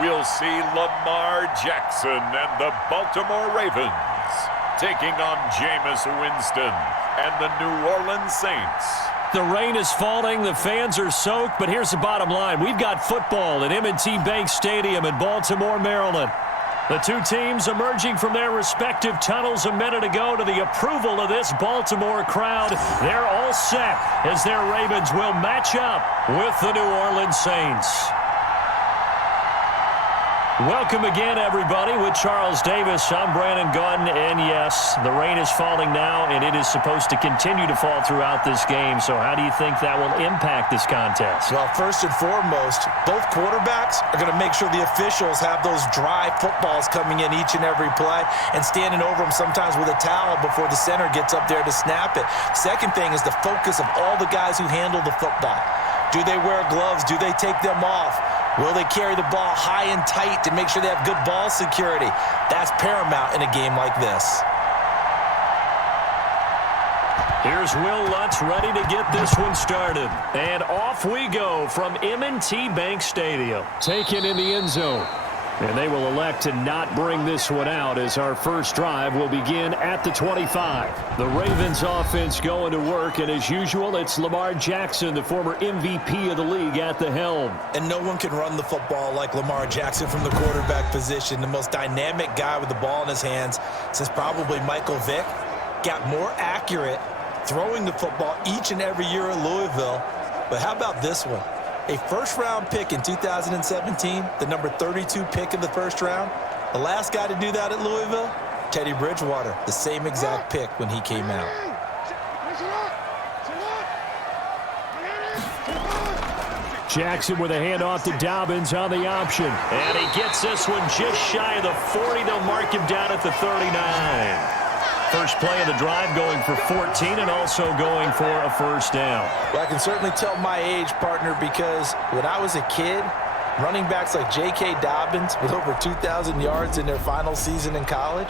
we'll see Lamar Jackson and the Baltimore Ravens taking on Jameis Winston and the New Orleans Saints. The rain is falling, the fans are soaked, but here's the bottom line. We've got football at M&T Bank Stadium in Baltimore, Maryland. The two teams emerging from their respective tunnels a minute ago to the approval of this Baltimore crowd. They're all set as their Ravens will match up with the New Orleans Saints. Welcome again, everybody, with Charles Davis. I'm Brandon Gaudin, and yes, the rain is falling now, and it is supposed to continue to fall throughout this game. So how do you think that will impact this contest? Well, first and foremost, both quarterbacks are going to make sure the officials have those dry footballs coming in each and every play and standing over them sometimes with a towel before the center gets up there to snap it. Second thing is the focus of all the guys who handle the football. Do they wear gloves? Do they take them off? Will they carry the ball high and tight to make sure they have good ball security? That's paramount in a game like this. Here's Will Lutz ready to get this one started. And off we go from M&T Bank Stadium. Taken in the end zone. And they will elect to not bring this one out as our first drive will begin at the 25. The Ravens offense going to work, and as usual, it's Lamar Jackson, the former MVP of the league, at the helm. And no one can run the football like Lamar Jackson from the quarterback position. The most dynamic guy with the ball in his hands since probably Michael Vick. Got more accurate throwing the football each and every year at Louisville. But how about this one? A first-round pick in 2017, the number 32 pick in the first round. The last guy to do that at Louisville, Teddy Bridgewater, the same exact pick when he came out. Jackson with a handoff to Dobbins on the option. And he gets this one just shy of the 40. They'll mark him down at the 39. First play of the drive going for 14 and also going for a first down. Well, I can certainly tell my age, partner, because when I was a kid, running backs like J.K. Dobbins with over 2,000 yards in their final season in college,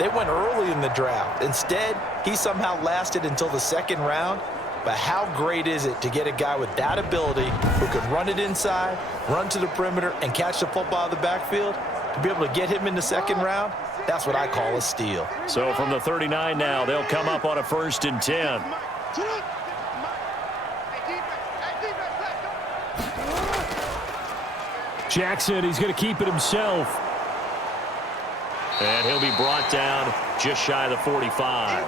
they went early in the draft. Instead, he somehow lasted until the second round. But how great is it to get a guy with that ability who could run it inside, run to the perimeter, and catch the football out of the backfield? To be able to get him in the second round, that's what I call a steal. So from the 39 now, they'll come up on a 1st and 10. Jackson, he's going to keep it himself. And he'll be brought down just shy of the 45.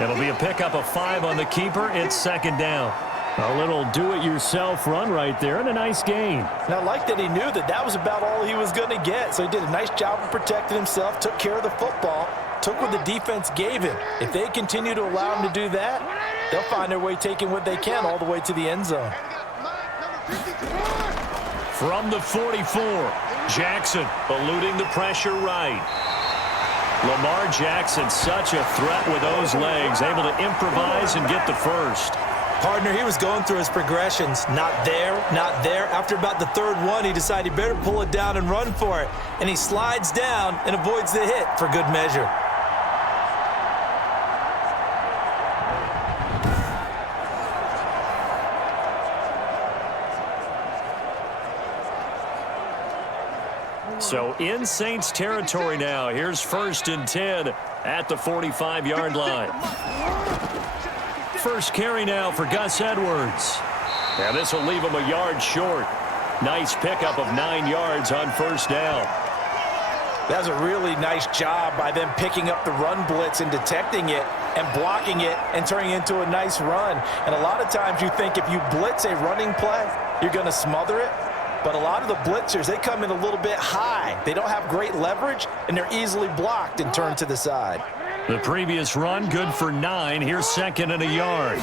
It'll be a pickup of 5 on the keeper. It's second down. A little do-it-yourself run right there and a nice gain. And I like that he knew that that was about all he was going to get. So he did a nice job of protecting himself, took care of the football, took what the defense gave him. If they continue to allow him to do that, they'll find their way taking what they can all the way to the end zone. From the 44, Jackson eluding the pressure right. Lamar Jackson, such a threat with those legs, able to improvise and get the first. Partner, he was going through his progressions. Not there, not there. After about the third one, he decided he better pull it down and run for it. And he slides down and avoids the hit for good measure. So in Saints territory now. Here's 1st and 10 at the 45-yard line. First carry now for Gus Edwards. Now this will leave him a yard short. Nice pickup of 9 yards on first down. That was a really nice job by them picking up the run blitz and detecting it and blocking it and turning it into a nice run. And a lot of times you think if you blitz a running play, you're going to smother it. But a lot of the blitzers, they come in a little bit high. They don't have great leverage, and they're easily blocked and turned to the side. The previous run, good for 9. Here's 2nd and a yard.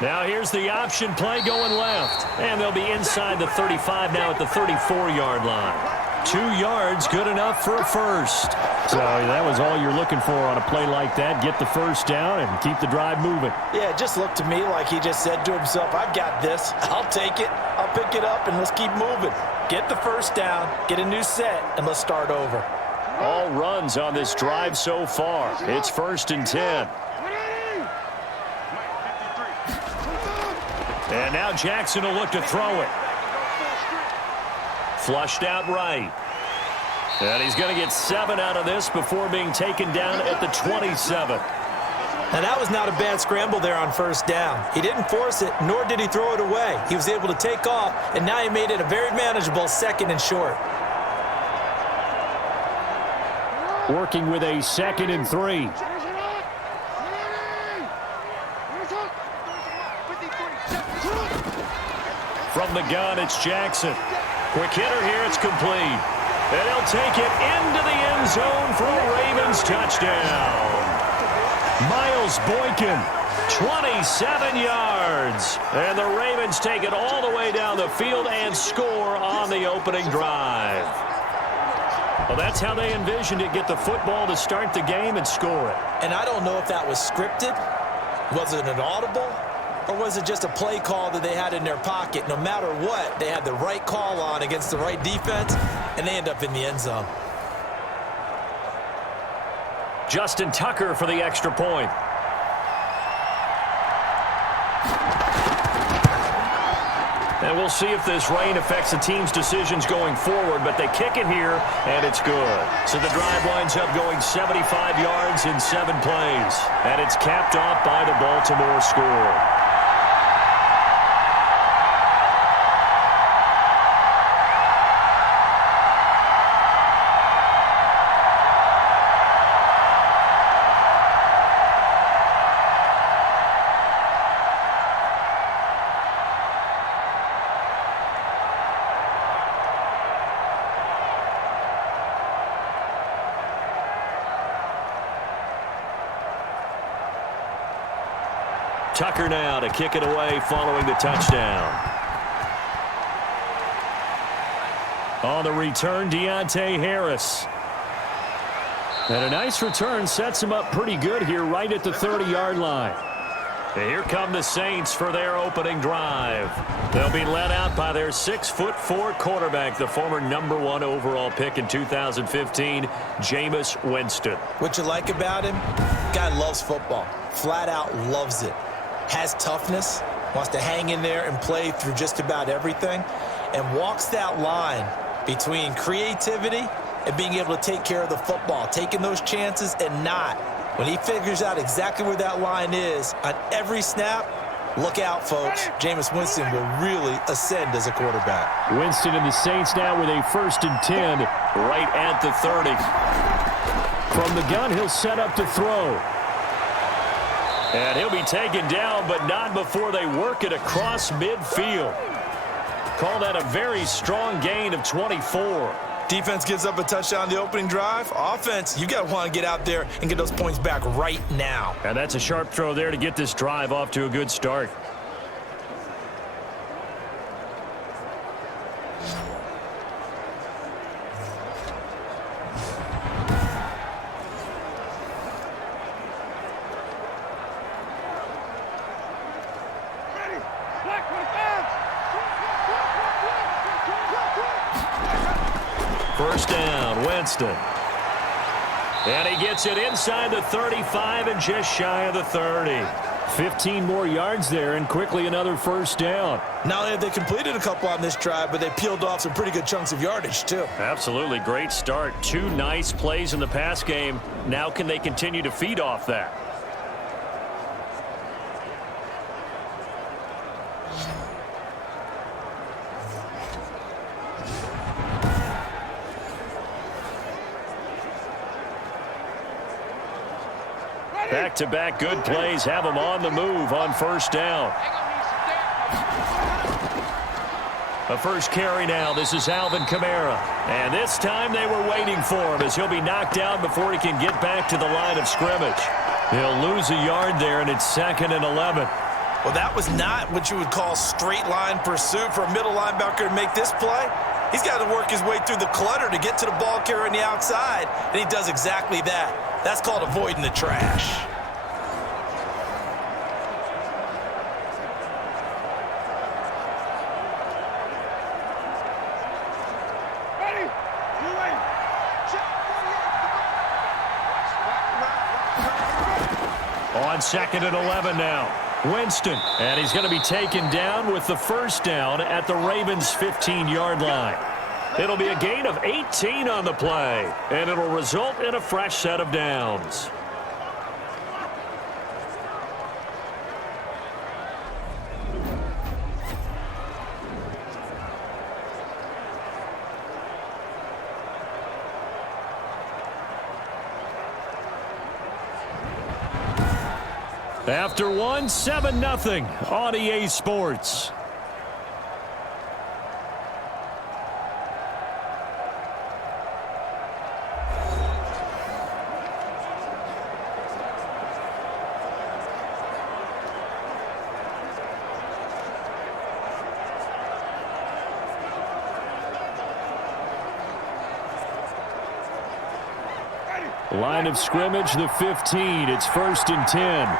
Now here's the option play going left. And they'll be inside the 35 now at the 34-yard line. 2 yards, good enough for a first. So that was all you're looking for on a play like that. Get the first down and keep the drive moving. Yeah, it just looked to me like he just said to himself, I've got this. I'll take it. I'll pick it up, and let's keep moving. Get the first down, get a new set, and let's start over. All runs on this drive so far. It's 1st and 10. And now Jackson will look to throw it. Flushed out right. And he's going to get 7 out of this before being taken down at the 27. And that was not a bad scramble there on first down. He didn't force it, nor did he throw it away. He was able to take off, and now he made it a very manageable 2nd and short. Working with a 2nd and 3. From the gun, it's Jackson. Quick hitter here, it's complete. And he'll take it into the end zone for a Ravens touchdown. Miles Boykin, 27 yards. And the Ravens take it all the way down the field and score on the opening drive. Well, that's how they envisioned it. Get the football to start the game and score it. And I don't know if that was scripted. Was it an audible? Or was it just a play call that they had in their pocket? No matter what, they had the right call on against the right defense, and they end up in the end zone. Justin Tucker for the extra point. And we'll see if this rain affects the team's decisions going forward, but they kick it here, and it's good. So the drive winds up going 75 yards in 7 plays, and it's capped off by the Baltimore score. Tucker now to kick it away following the touchdown. On the return, Deontay Harris. And a nice return sets him up pretty good here right at the 30-yard line. And here come the Saints for their opening drive. They'll be led out by their 6'4" quarterback, the former #1 overall pick in 2015, Jameis Winston. What you like about him? Guy loves football. Flat out loves it. Has toughness, wants to hang in there and play through just about everything, and walks that line between creativity and being able to take care of the football, taking those chances and not. When he figures out exactly where that line is on every snap, look out, folks. Jameis Winston will really ascend as a quarterback. Winston and the Saints now with a 1st and 10 right at the 30. From the gun, he'll set up to throw. And he'll be taken down, but not before they work it across midfield. Call that a very strong gain of 24. Defense gives up a touchdown on the opening drive. Offense, you got to want to get out there and get those points back right now. And that's a sharp throw there to get this drive off to a good start. First down, Winston. And he gets it inside the 35 and just shy of the 30. 15 more yards there and quickly another first down. Not only have they completed a couple on this drive, but they peeled off some pretty good chunks of yardage, too. Absolutely great start. 2 nice plays in the pass game. Now can they continue to feed off that? Back-to-back good plays have them on the move on first down. A first carry now. This is Alvin Kamara. And this time they were waiting for him as he'll be knocked down before he can get back to the line of scrimmage. He'll lose a yard there, and it's 2nd and 11. Well, that was not what you would call straight line pursuit for a middle linebacker to make this play. He's got to work his way through the clutter to get to the ball carrier on the outside, and he does exactly that. That's called avoiding the trash. On 2nd and 11 now. Winston, and he's going to be taken down with the first down at the Ravens' 15-yard line. It'll be a gain of 18 on the play, and it'll result in a fresh set of downs. After one, 7-0 on EA Sports. Line of scrimmage, the 15. It's 1st and 10.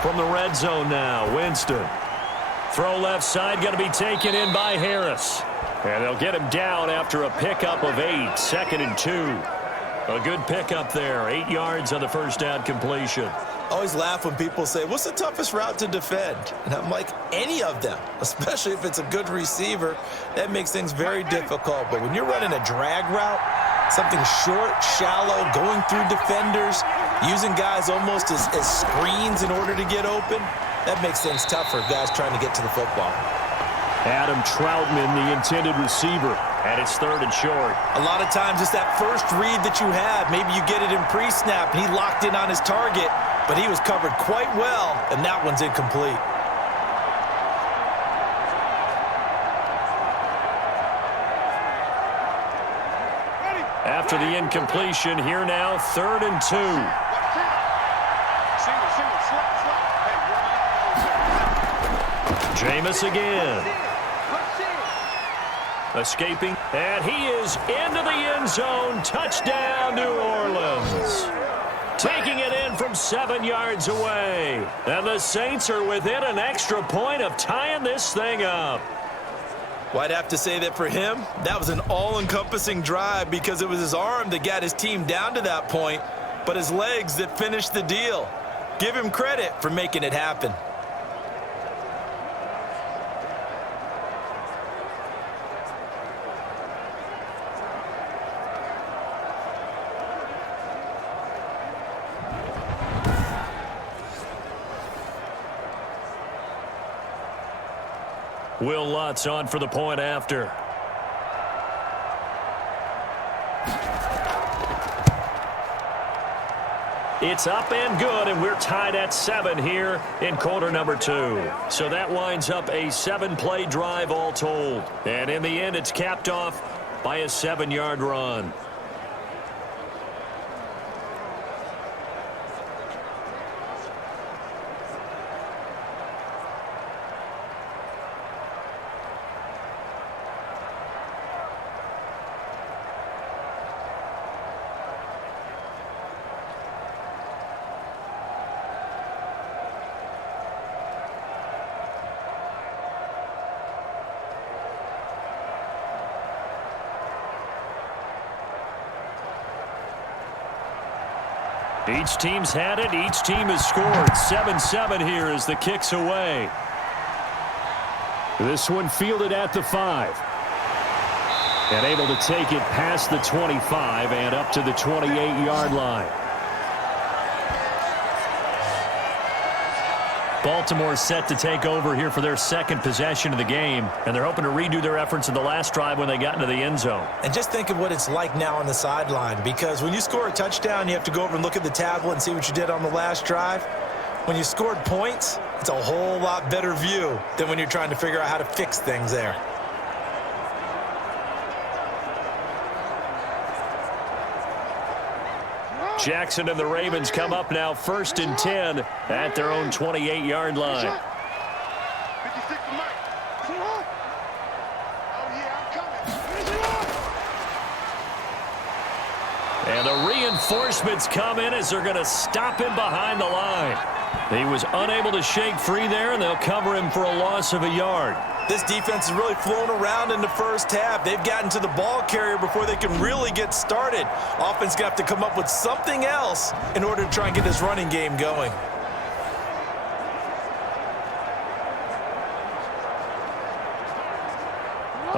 From the red zone now, Winston. Throw left side, going to be taken in by Harris. And they'll get him down after a pickup of 8, 2nd and 2. A good pickup there, 8 yards on the first down completion. I always laugh when people say, what's the toughest route to defend? And I'm like, any of them, especially if it's a good receiver. That makes things very difficult. But when you're running a drag route, something short, shallow, going through defenders, using guys almost as screens in order to get open, that makes things tough for guys trying to get to the football. Adam Troutman, the intended receiver, and it's 3rd and short. A lot of times it's that first read that you have. Maybe you get it in pre-snap, and he locked in on his target, but he was covered quite well, and that one's incomplete. After the incompletion, here now, 3rd and 2. Jameis again. Escaping, and he is into the end zone. Touchdown, New Orleans. Taking it in from 7 yards away. And the Saints are within an extra point of tying this thing up. Well, I'd have to say that for him, that was an all-encompassing drive because it was his arm that got his team down to that point, but his legs that finished the deal. Give him credit for making it happen. Will Lutz on for the point after. It's up and good, and we're tied at 7 here in quarter number 2. So that winds up a 7-play drive all told. And in the end, it's capped off by a 7-yard run. Each team's had it. Each team has scored. 7-7 here as the kick's away. This one fielded at the 5. And able to take it past the 25 and up to the 28-yard line. Baltimore set to take over here for their second possession of the game, and they're hoping to redo their efforts in the last drive when they got into the end zone. And just think of what it's like now on the sideline, because when you score a touchdown, you have to go over and look at the tablet and see what you did on the last drive. When you scored points, it's a whole lot better view than when you're trying to figure out how to fix things there. Jackson and the Ravens come up now 1st and 10 at their own 28-yard line. And the reinforcements come in as they're going to stop him behind the line. He was unable to shake free there, and they'll cover him for a loss of a yard. This defense has really flown around in the first half. They've gotten to the ball carrier before they can really get started. Offense going to have to come up with something else in order to try and get this running game going.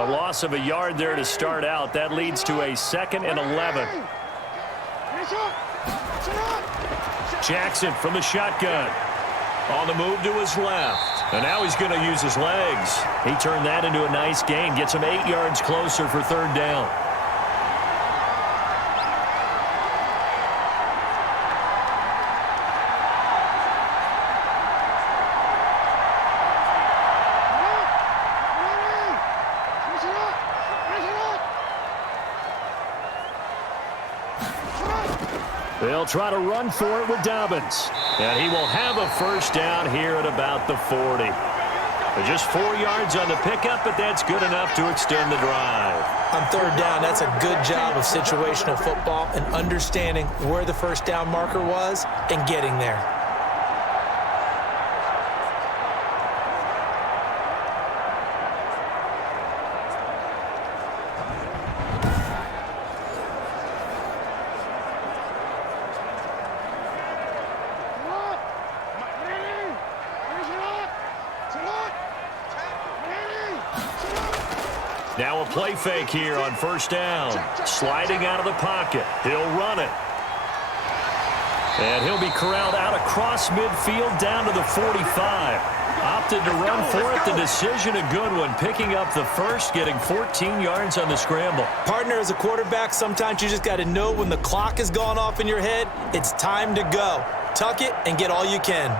A loss of a yard there to start out. That leads to a 2nd and 11. Jackson from the shotgun. On the move to his left. And now he's going to use his legs. He turned that into a nice gain. Gets him 8 yards closer for 3rd down. They'll try to run for it with Dobbins. And he will have a 1st down here at about the 40. But just 4 yards on the pickup, but that's good enough to extend the drive. On 3rd down, that's a good job of situational football and understanding where the 1st down marker was and getting there. Now a play fake here on 1st down. Sliding out of the pocket. He'll run it. And he'll be corralled out across midfield down to the 45. Opted to run for it. The decision a good one. Picking up the 1st, getting 14 yards on the scramble. Partner, as a quarterback, sometimes you just got to know when the clock has gone off in your head, it's time to go. Tuck it and get all you can.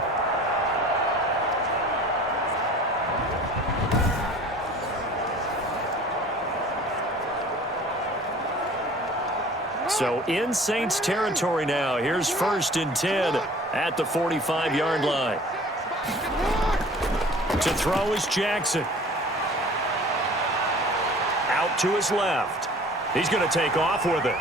So in Saints territory now. Here's 1st and 10 at the 45-yard line. To throw is Jackson. Out to his left. He's going to take off with it.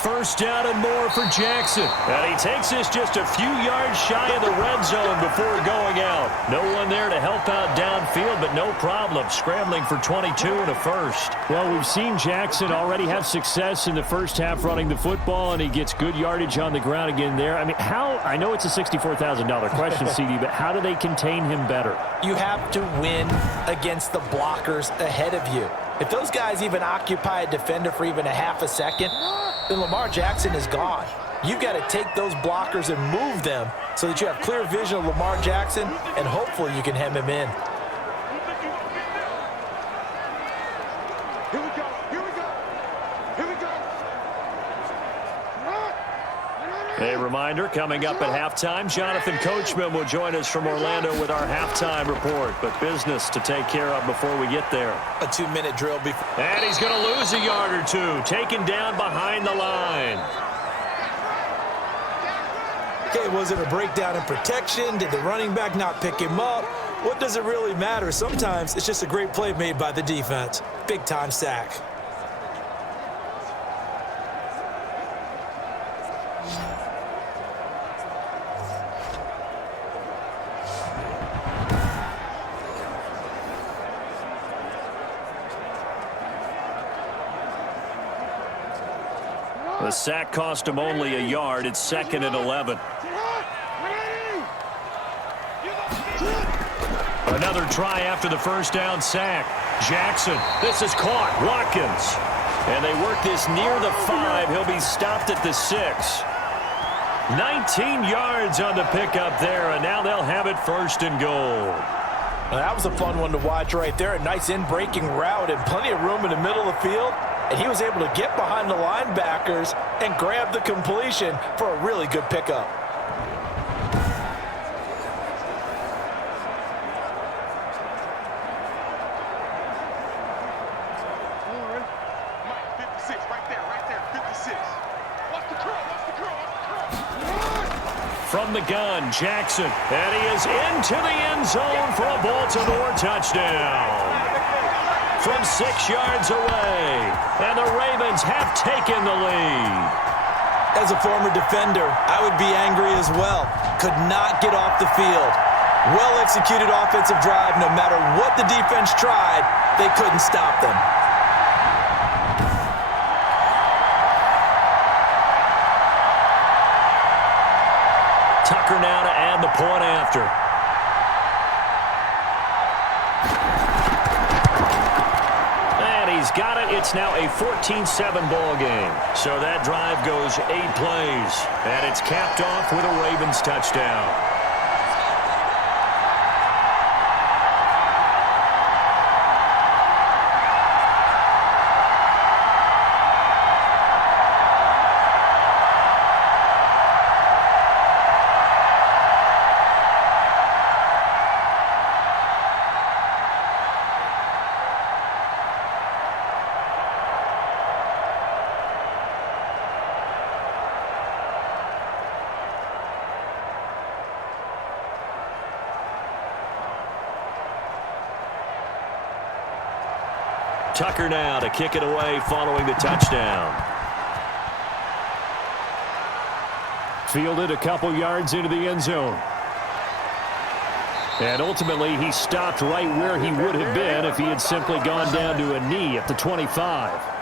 1st down and more for Jackson. And he takes this just a few yards shy of the red zone before going out. No one there to help out downfield, but no problem. Scrambling for 22 and a 1st. Well, we've seen Jackson already have success in the 1st half running the football, and he gets good yardage on the ground again there. I mean, I know it's a $64,000 question, CD, but how do they contain him better? You have to win against the blockers ahead of you. If those guys even occupy a defender for even a half a second, then Lamar Jackson is gone. You've got to take those blockers and move them so that you have clear vision of Lamar Jackson, and hopefully you can hem him in. Here we go. Here we go. Here we go. A reminder, coming up at halftime, Jonathan Coachman will join us from Orlando with our halftime report. But business to take care of before we get there. A 2-minute drill before. And he's going to lose a yard or two. Taken down behind the line. Okay, was it a breakdown in protection? Did the running back not pick him up? What does it really matter? Sometimes it's just a great play made by the defense. Big-time sack. The sack cost him only a yard. It's 2nd and 11. Another try after the 1st down sack. Jackson, this is caught. Watkins. And they work this near the 5. He'll be stopped at the 6. 19 yards on the pickup there, and now they'll have it 1st and goal. Well, that was a fun one to watch right there. A nice in-breaking route and plenty of room in the middle of the field. And he was able to get behind the linebackers and grab the completion for a really good pickup. From the gun, Jackson, and he is into the end zone for a Baltimore touchdown. From 6 yards away, and the Ravens have taken the lead. As a former defender, I would be angry as well. Could not get off the field. Well-executed offensive drive. No matter what the defense tried, they couldn't stop them. Tucker now to add the point after. And He's got it. It's now a 14-7 ball game. So that drive goes 8 plays, and it's capped off with a Ravens touchdown. Tucker now to kick it away following the touchdown. Fielded a couple yards into the end zone. And ultimately, he stopped right where he would have been if he had simply gone down to a knee at the 25.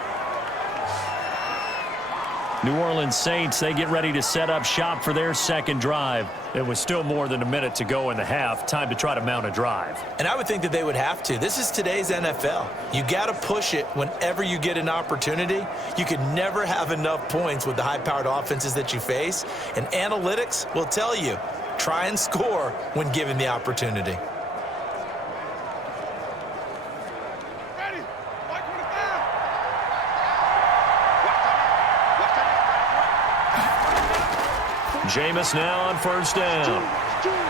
New Orleans Saints, they get ready to set up shop for their second drive. It was still more than a minute to go in the half. Time to try to mount a drive. And I would think that they would have to. This is today's NFL. You got to push it whenever you get an opportunity. You can never have enough points with the high-powered offenses that you face. And analytics will tell you, try and score when given the opportunity. Jameis now on first down.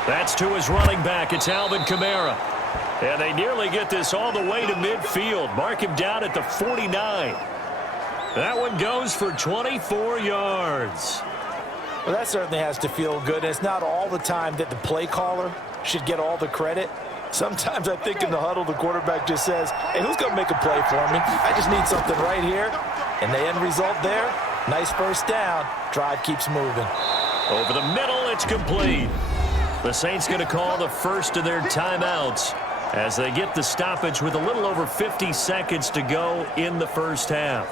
That's to his running back. It's Alvin Kamara. And they nearly get this all the way to midfield. Mark him down at the 49. That one goes for 24 yards. Well, that certainly has to feel good. And it's not all the time that the play caller should get all the credit. Sometimes I think in the huddle, the quarterback just says, hey, who's going to make a play for me? I just need something right here. And the end result there, nice first down. Drive keeps moving. Over the middle, it's complete. The Saints going to call the first of their timeouts as they get the stoppage with a little over 50 seconds to go in the first half.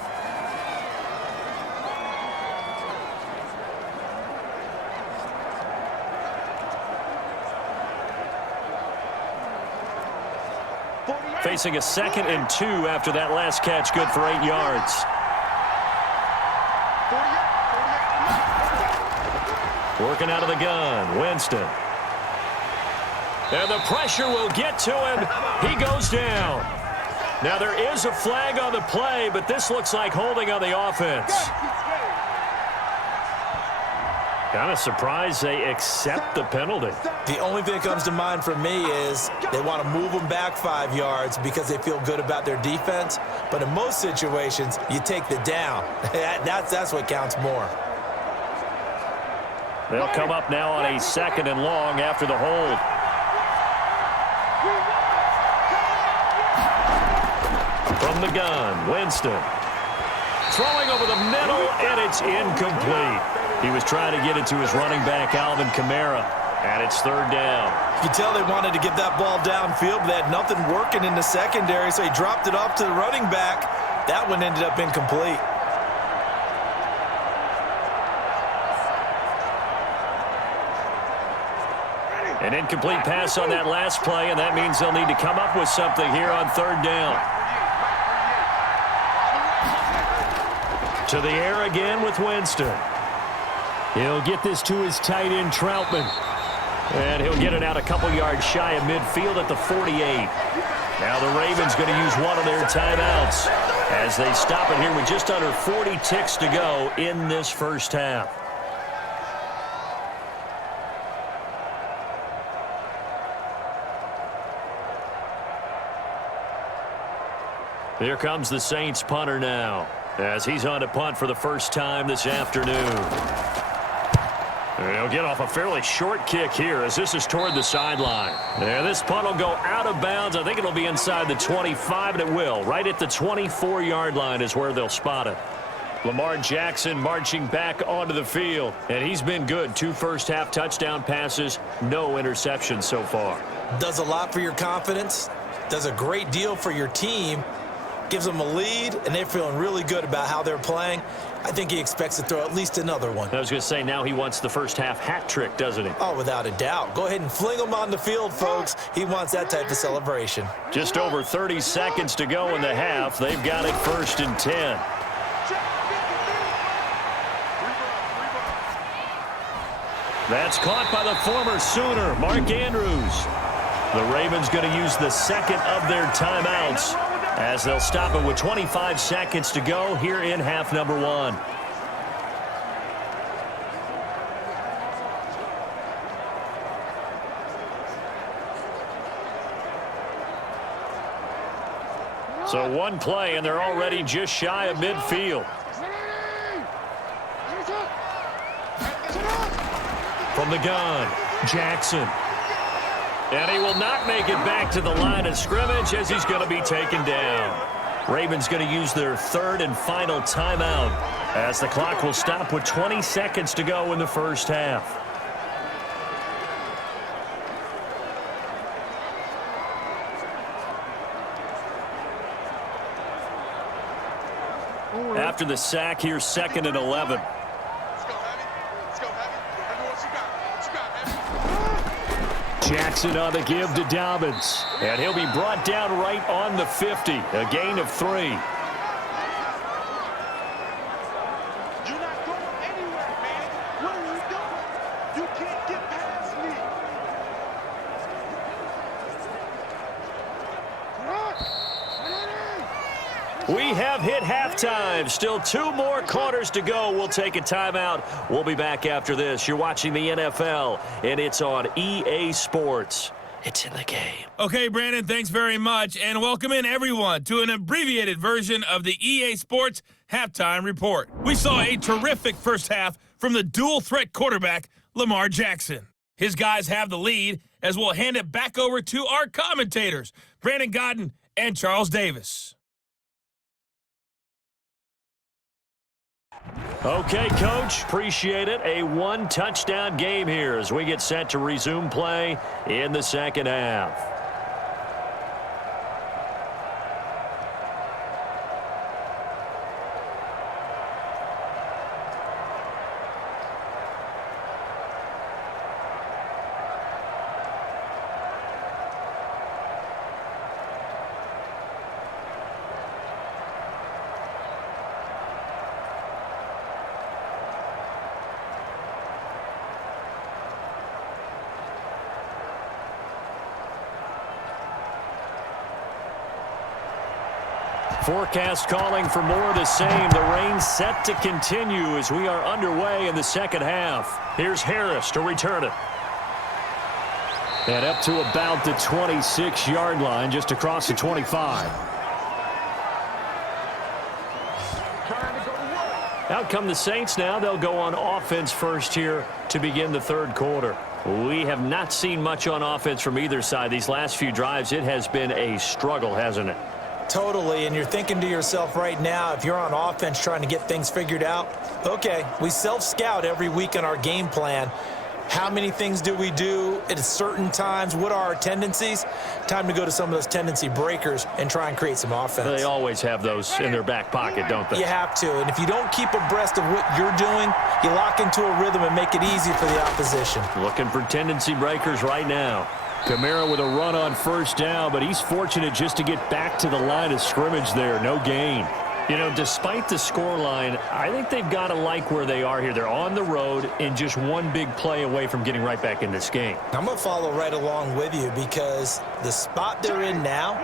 Facing a 2nd and 2 after that last catch, good for 8 yards. Working out of the gun, Winston. And the pressure will get to him. He goes down. Now there is a flag on the play, but this looks like holding on the offense. Kind of surprised they accept the penalty. The only thing that comes to mind for me is they want to move them back 5 yards because they feel good about their defense. But in most situations, you take the down. That's what counts more. They'll come up now on a 2nd and long after the hold. From the gun, Winston. Throwing over the middle, and it's incomplete. He was trying to get it to his running back, Alvin Kamara, and it's 3rd down. You can tell they wanted to get that ball downfield, but they had nothing working in the secondary, so he dropped it off to the running back. That one ended up incomplete. An incomplete pass on that last play, and that means they'll need to come up with something here on 3rd down. To the air again with Winston. He'll get this to his tight end, Troutman. And he'll get it out a couple yards shy of midfield at the 48. Now the Ravens going to use one of their timeouts as they stop it here with just under 40 ticks to go in this first half. Here comes the Saints punter now as he's on to punt for the first time this afternoon. And he'll get off a fairly short kick here as this is toward the sideline. And this punt will go out of bounds. I think it'll be inside the 25, and it will. Right at the 24-yard line is where they'll spot it. Lamar Jackson marching back onto the field. And he's been good. 2 first-half touchdown passes, no interceptions so far. Does a lot for your confidence. Does a great deal for your team. gives them a lead, and they're feeling really good about how they're playing. I think he expects to throw at least another one. I was going to say, now he wants the first half hat trick, doesn't he? Oh, without a doubt. Go ahead and fling him on the field, folks. He wants that type of celebration. Just over 30 seconds to go in the half. They've got it 1st and 10. That's caught by the former Sooner, Mark Andrews. The Ravens going to use the second of their timeouts as they'll stop it with 25 seconds to go here in half number 1. So one play, and they're already just shy of midfield. From the gun, Jackson. And he will not make it back to the line of scrimmage as he's going to be taken down. Ravens going to use their third and final timeout as the clock will stop with 20 seconds to go in the first half. After the sack, here's 2nd and 11. Jackson on the give to Dobbins. And he'll be brought down right on the 50. A gain of 3. You're not going anywhere, man. What are you doing? You can't get past me. We have hit halftime. Still 2 more quarters to go. We'll take a timeout. We'll be back after this. You're watching the NFL, and it's on EA Sports. It's in the game. Okay, Brandon, thanks very much. And welcome in, everyone, to an abbreviated version of the EA Sports Halftime Report. We saw a terrific first half from the dual-threat quarterback, Lamar Jackson. His guys have the lead, as we'll hand it back over to our commentators, Brandon Gaudin and Charles Davis. Okay, Coach, appreciate it. A 1-touchdown game here as we get set to resume play in the second half. Forecast calling for more of the same. The rain set to continue as we are underway in the second half. Here's Harris to return it. And up to about the 26-yard line, just across the 25. Out come the Saints now. They'll go on offense first here to begin the third quarter. We have not seen much on offense from either side. These last few drives, it has been a struggle, hasn't it? Totally, and you're thinking to yourself right now, if you're on offense trying to get things figured out, okay, we self-scout every week in our game plan. How many things do we do at certain times? What are our tendencies? Time to go to some of those tendency breakers and try and create some offense. They always have those in their back pocket, don't they? You have to, and if you don't keep abreast of what you're doing, you lock into a rhythm and make it easy for the opposition. Looking for tendency breakers right now. Kamara with a run on first down, but he's fortunate just to get back to the line of scrimmage there. No gain. You know, despite the scoreline, I think they've got to like where they are here. They're on the road and just one big play away from getting right back in this game. I'm going to follow right along with you because the spot they're in now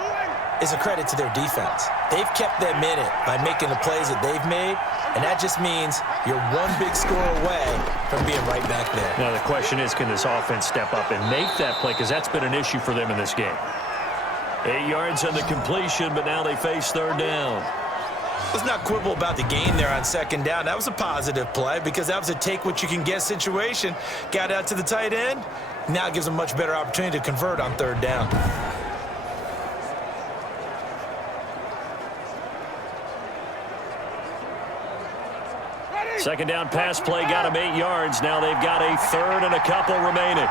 is a credit to their defense. They've kept them in it by making the plays that they've made, and that just means you're one big score away from being right back there. Now the question is, can this offense step up and make that play, because that's been an issue for them in this game. 8 yards on the completion, but now they face third down. Let's not quibble about the gain there on second down. That was a positive play because that was a take-what-you-can-get situation. Got out to the tight end. Now it gives them a much better opportunity to convert on third down. Second down pass play got them 8 yards. Now they've got a third and a couple remaining.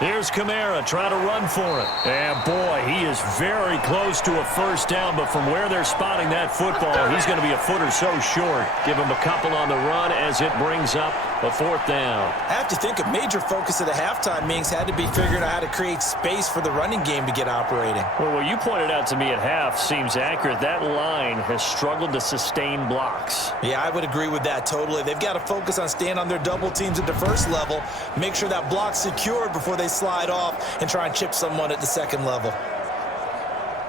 Here's Kamara trying to run for it. And, boy, he is very close to a first down, but from where they're spotting that football, he's going to be a foot or so short. Give him a couple on the run as it brings up a fourth down. I have to think a major focus of the halftime meetings had to be figuring out how to create space for the running game to get operating. Well, what you pointed out to me at half seems accurate. That line has struggled to sustain blocks. Yeah, I would agree with that totally. They've got to focus on staying on their double teams at the first level, make sure that block's secured before they slide off and try and chip someone at the second level.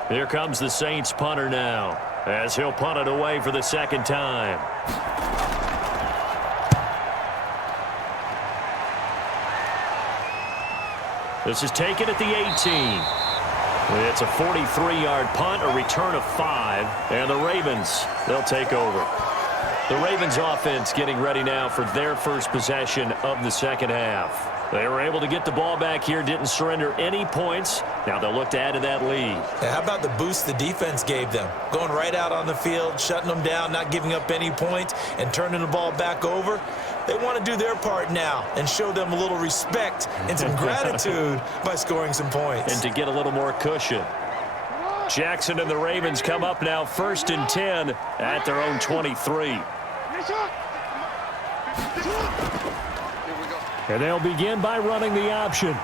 Here comes the Saints punter now, as he'll punt it away for the second time. This is taken at the 18. It's a 43-yard punt, a return of 5, and the Ravens, they'll take over. The Ravens offense getting ready now for their first possession of the second half. They were able to get the ball back here, didn't surrender any points. Now they'll look to add to that lead. Yeah, how about the boost the defense gave them? Going right out on the field, shutting them down, not giving up any points, and turning the ball back over. They want to do their part now and show them a little respect and some gratitude by scoring some points. And to get a little more cushion. Jackson and the Ravens come up now 1st and 10 at their own 23. And they'll begin by running the option.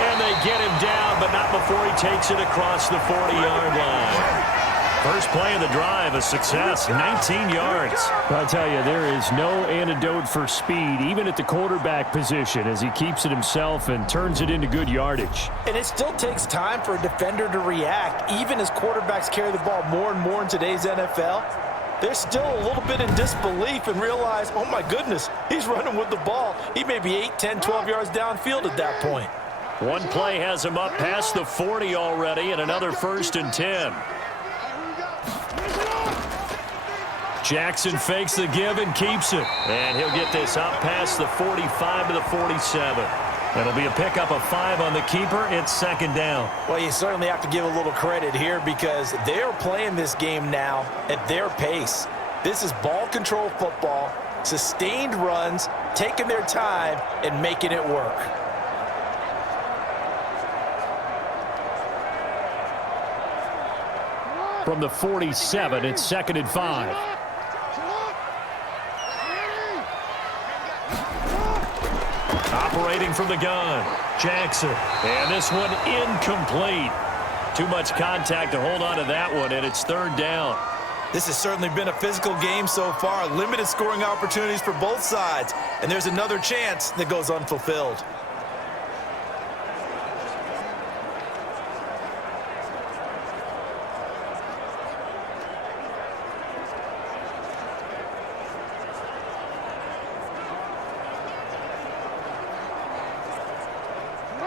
And they get him down, but not before he takes it across the 40-yard line. First play of the drive, a success, 19 yards. I'll tell you, there is no antidote for speed, even at the quarterback position, as he keeps it himself and turns it into good yardage. And it still takes time for a defender to react, even as quarterbacks carry the ball more and more in today's NFL. They're still a little bit in disbelief and realize, oh my goodness, he's running with the ball. He may be 8, 10, 12 yards downfield at that point. One play has him up past the 40 already, and another 1st and 10. Jackson fakes the give and keeps it. And he'll get this up past the 45 to the 47. That'll be a pickup of 5 on the keeper. It's 2nd down. Well, you certainly have to give a little credit here because they're playing this game now at their pace. This is ball control football, sustained runs, taking their time and making it work. From the 47, it's 2nd and 5. Operating from the gun, Jackson. And this one incomplete. Too much contact to hold on to that one, and it's 3rd down. This has certainly been a physical game so far. Limited scoring opportunities for both sides. And there's another chance that goes unfulfilled.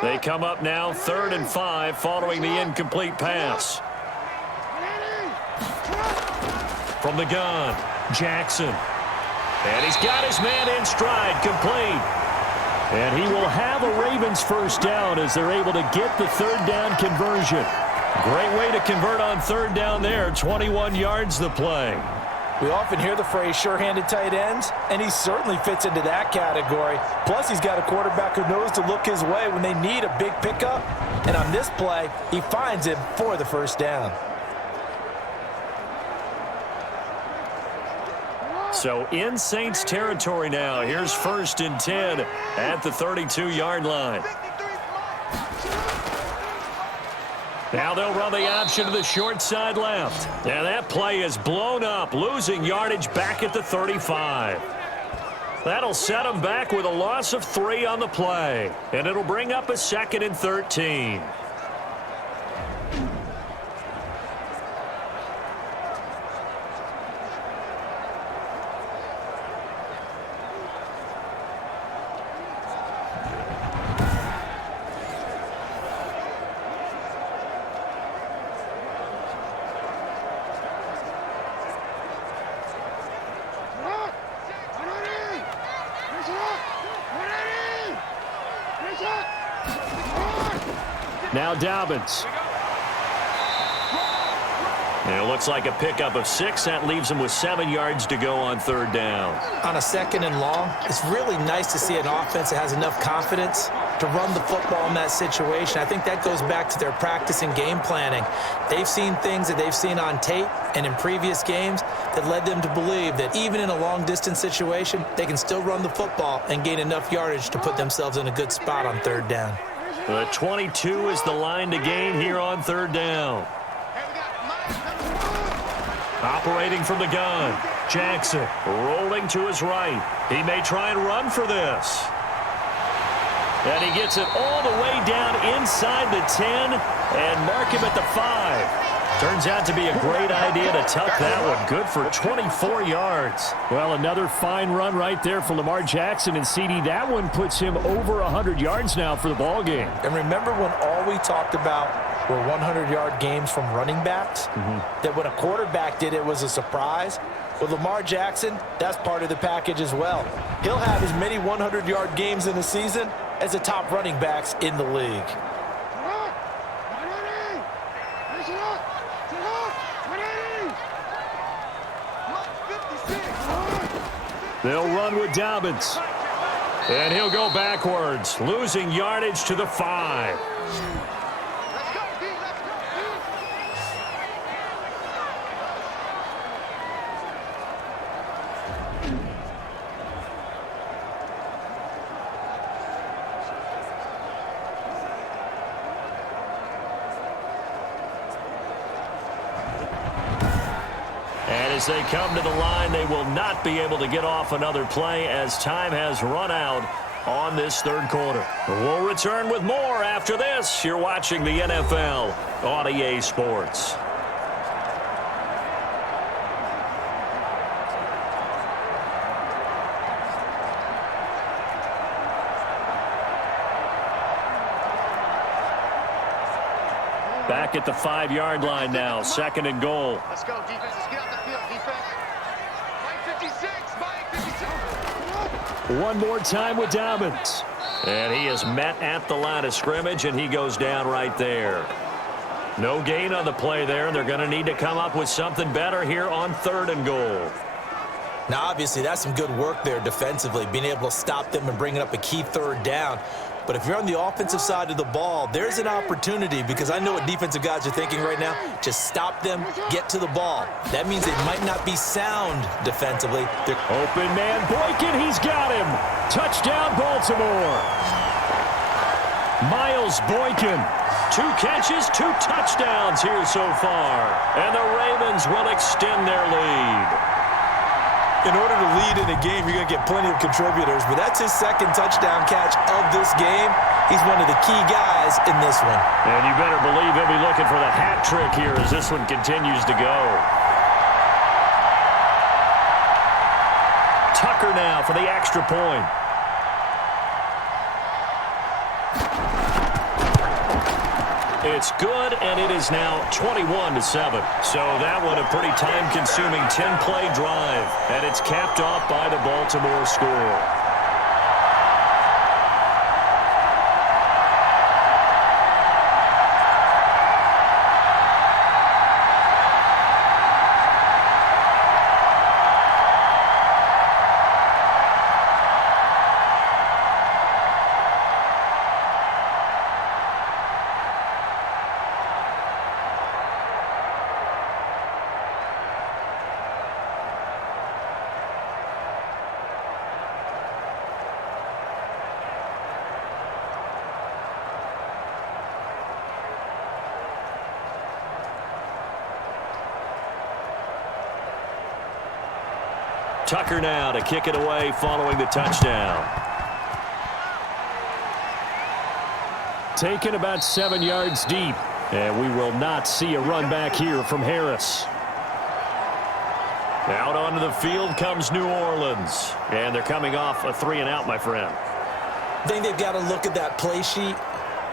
They come up now 3rd and 5 following the incomplete pass. From the gun, Jackson. And he's got his man in stride, complete. And he will have a Ravens first down as they're able to get the 3rd down conversion. Great way to convert on 3rd down there, 21 yards the play. We often hear the phrase sure-handed tight ends, and he certainly fits into that category. Plus, he's got a quarterback who knows to look his way when they need a big pickup. And on this play, he finds him for the first down. So in Saints territory now. Here's 1st and 10 at the 32-yard line. Now they'll run the option to the short side left. And that play is blown up, losing yardage back at the 35. That'll set them back with a loss of 3 on the play. And it'll bring up a 2nd and 13. Now Dobbins. And it looks like a pickup of 6. That leaves him with 7 yards to go on 3rd down. On a 2nd and long, it's really nice to see an offense that has enough confidence to run the football in that situation. I think that goes back to their practice and game planning. They've seen things that they've seen on tape and in previous games that led them to believe that even in a long-distance situation, they can still run the football and gain enough yardage to put themselves in a good spot on 3rd down. The 22 is the line to gain here on 3rd down. Operating from the gun, Jackson rolling to his right. He may try and run for this. And he gets it all the way down inside the 10 and mark him at the 5. Turns out to be a great idea to tuck that one. Good for 24 yards. Well, another fine run right there for Lamar Jackson and CD. That one puts him over 100 yards now for the ball game. And remember when all we talked about were 100-yard games from running backs? That when a quarterback did it was a surprise? With Lamar Jackson, that's part of the package as well. He'll have as many 100-yard games in the season as the top running backs in the league. They'll run with Dobbins. And he'll go backwards, losing yardage to the 5. As they come to the line, they will not be able to get off another play as time has run out on this 3rd quarter. We'll return with more after this. You're watching the NFL on EA Sports. Back at the 5-yard line now, 2nd and goal. Let's go, defense. Let's get out the field, defense. Mike 56, Mike 56. One more time with Dobbins. And he is met at the line of scrimmage, and he goes down right there. No gain on the play there, and they're going to need to come up with something better here on 3rd and goal. Now, obviously, that's some good work there defensively, being able to stop them and bringing up a key 3rd down. But if you're on the offensive side of the ball, there's an opportunity, because I know what defensive guys are thinking right now. Just stop them, get to the ball. That means they might not be sound defensively. Open man, Boykin, he's got him. Touchdown, Baltimore. Miles Boykin. 2 catches, 2 touchdowns here so far. And the Ravens will extend their lead. In order to lead in a game, you're going to get plenty of contributors, but that's his 2nd touchdown catch of this game. He's one of the key guys in this one. And you better believe he'll be looking for the hat trick here as this one continues to go. Tucker now for the extra point. It's good, and it is now 21-7. So that one a pretty time-consuming 10-play drive, and it's capped off by the Baltimore score. Tucker now to kick it away following the touchdown. Taken about 7 yards deep. And we will not see a run back here from Harris. Out onto the field comes New Orleans. And they're coming off a 3-and-out, my friend. I think they've got to look at that play sheet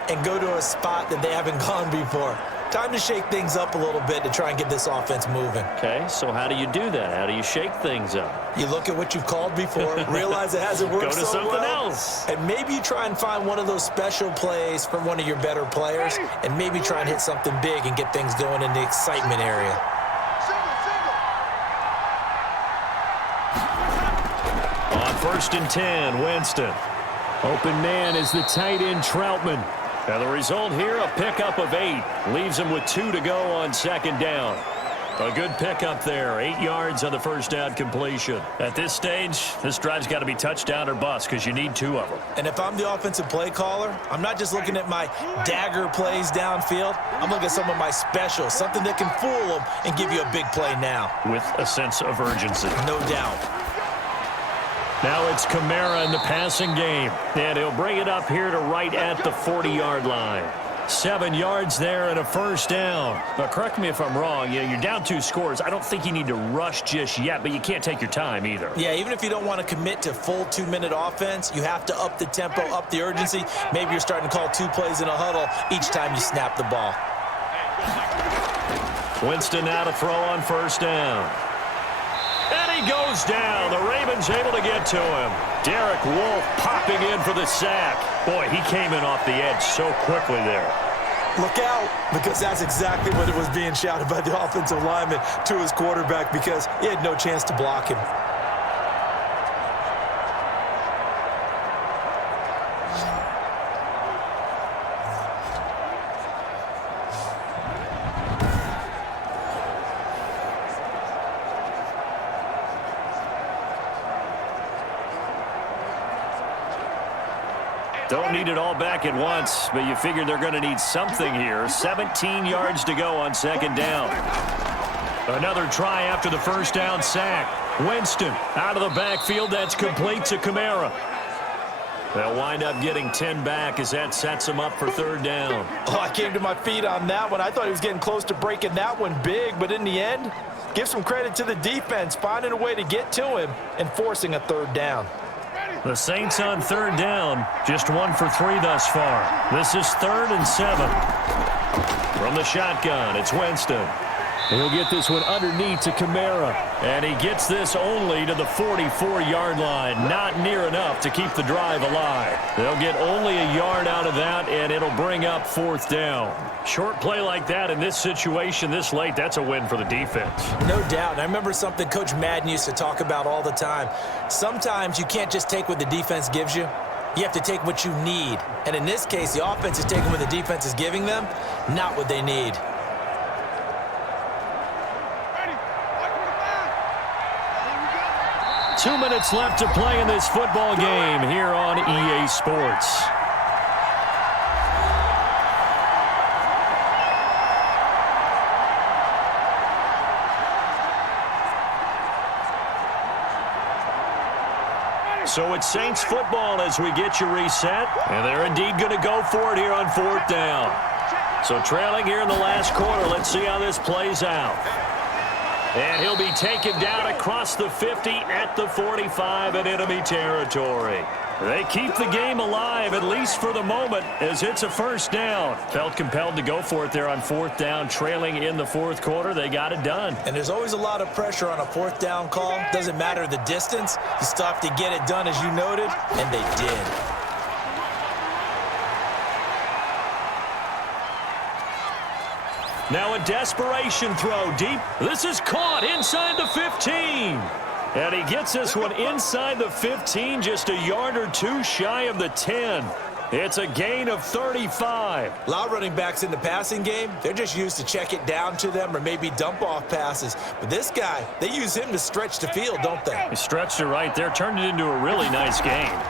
and go to a spot that they haven't gone before. Time to shake things up a little bit to try and get this offense moving. Okay, so how do you do that? How do you shake things up? You look at what you've called before, realize it hasn't worked Go to so something well, else. and maybe you try and find one of those special plays from one of your better players, and maybe try and hit something big and get things going in the excitement area. 1st and 10, Winston. Open man is the tight end, Troutman. And the result here, a pickup of 8. Leaves him with 2 to go on 2nd down. A good pickup there. 8 yards on the first down completion. At this stage, this drive's got to be touchdown or bust because you need 2 of them. And if I'm the offensive play caller, I'm not just looking at my dagger plays downfield. I'm looking at some of my specials, something that can fool them and give you a big play now. With a sense of urgency. No doubt. Now it's Kamara in the passing game. And he'll bring it up here to right at the 40-yard line. 7 yards there and a first down. Now, correct me if I'm wrong. You're down 2 scores. I don't think you need to rush just yet, but you can't take your time either. Yeah, even if you don't want to commit to full 2-minute offense, you have to up the tempo, up the urgency. Maybe you're starting to call 2 plays in a huddle each time you snap the ball. Winston now to throw on first down. And he goes down. The Ravens able to get to him. Derek Wolfe popping in for the sack. Boy, he came in off the edge so quickly there. Look out, because that's exactly what it was being shouted by the offensive lineman to his quarterback because he had no chance to block him. Don't need it all back at once, but you figure they're going to need something here. 17 yards to go on 2nd down. Another try after the first down sack. Winston out of the backfield. That's complete to Kamara. They'll wind up getting 10 back as that sets them up for 3rd down. Oh, I came to my feet on that one. I thought he was getting close to breaking that one big, but in the end, give some credit to the defense, finding a way to get to him and forcing a 3rd down. The Saints on 3rd down, just 1 for 3 thus far. This is 3rd and 7. From the shotgun, it's Winston. He'll get this one underneath to Kamara. And he gets this only to the 44-yard line. Not near enough to keep the drive alive. They'll get only a yard out of that, and it'll bring up 4th down. Short play like that in this situation this late, that's a win for the defense. No doubt. And I remember something Coach Madden used to talk about all the time. Sometimes you can't just take what the defense gives you. You have to take what you need. And in this case, the offense is taking what the defense is giving them, not what they need. 2 minutes left to play in this football game here on EA Sports. So it's Saints football as we get you reset. And they're indeed going to go for it here on 4th down. So trailing here in the last quarter. Let's see how this plays out. And he'll be taken down across the 50 at the 45 in enemy territory. They keep the game alive, at least for the moment, as it's a 1st down. Felt compelled to go for it there on 4th down, trailing in the 4th quarter. They got it done. And there's always a lot of pressure on a 4th down call. Doesn't matter the distance. You still have to get it done, as you noted, and they did. Now a desperation throw deep. This is caught inside the 15. And he gets this one inside the 15, just a yard or 2 shy of the 10. It's a gain of 35. A lot of running backs in the passing game, they're just used to check it down to them or maybe dump off passes. But this guy, they use him to stretch the field, don't they? He stretched it right there, turned it into a really nice game.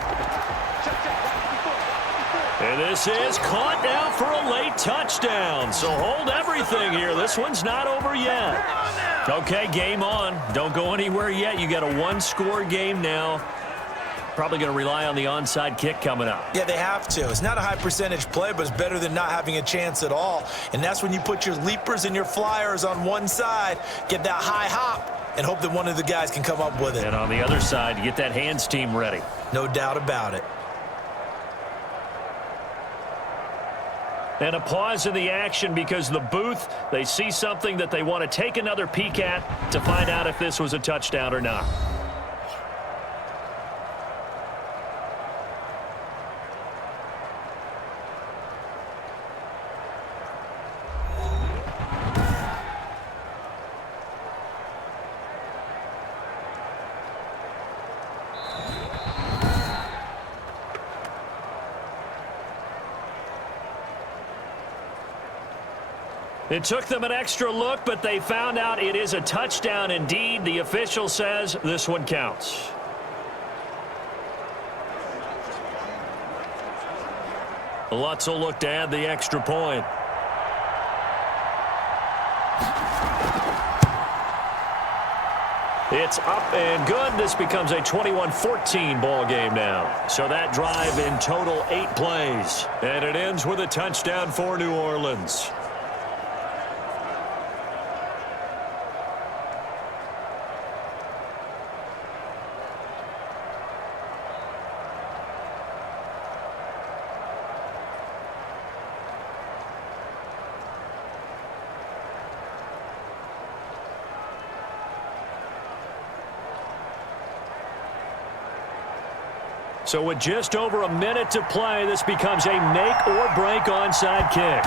And this is caught now for a late touchdown. So hold everything here. This one's not over yet. Okay, game on. Don't go anywhere yet. You got a 1-score game now. Probably going to rely on the onside kick coming up. Yeah, they have to. It's not a high percentage play, but it's better than not having a chance at all. And that's when you put your leapers and your flyers on one side, get that high hop, and hope that one of the guys can come up with it. And on the other side, you get that hands team ready. No doubt about it. And a pause in the action because the booth, they see something that they want to take another peek at to find out if this was a touchdown or not. It took them an extra look, but they found out it is a touchdown indeed. The official says this one counts. Lutz will look to add the extra point. It's up and good. This becomes a 21-14 ball game now. So that drive in total 8 plays. And it ends with a touchdown for New Orleans. So with just over a minute to play, this becomes a make-or-break onside kick.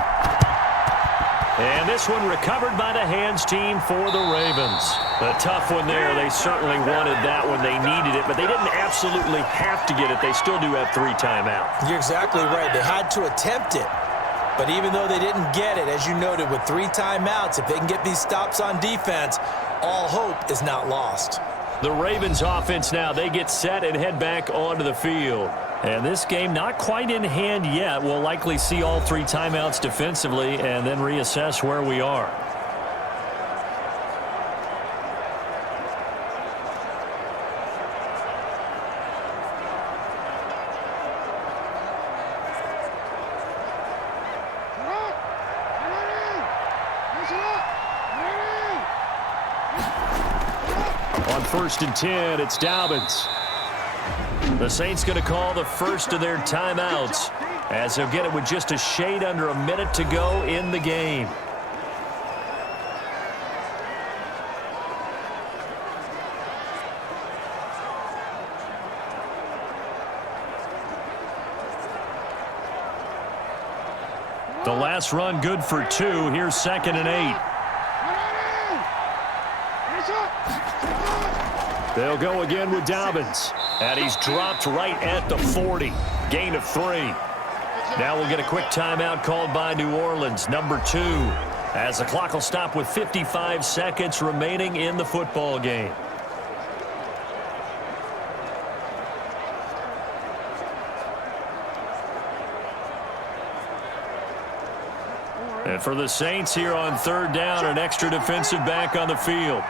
And this one recovered by the hands team for the Ravens. A tough one there. They certainly wanted that when they needed it, but they didn't absolutely have to get it. They still do have 3 timeouts. You're exactly right. They had to attempt it. But even though they didn't get it, as you noted, with 3 timeouts, if they can get these stops on defense, all hope is not lost. The Ravens offense now, they get set and head back onto the field. And this game not quite in hand yet. We'll likely see all 3 timeouts defensively and then reassess where we are. On 1st and 10, it's Dobbins. The Saints going to call the first of their timeouts as they'll get it with just a shade under a minute to go in the game. The last run good for 2. Here's 2nd and 8. They'll go again with Dobbins. And he's dropped right at the 40. Gain of 3. Now we'll get a quick timeout called by New Orleans, number 2. As the clock will stop with 55 seconds remaining in the football game. And for the Saints here on 3rd down, an extra defensive back on the field.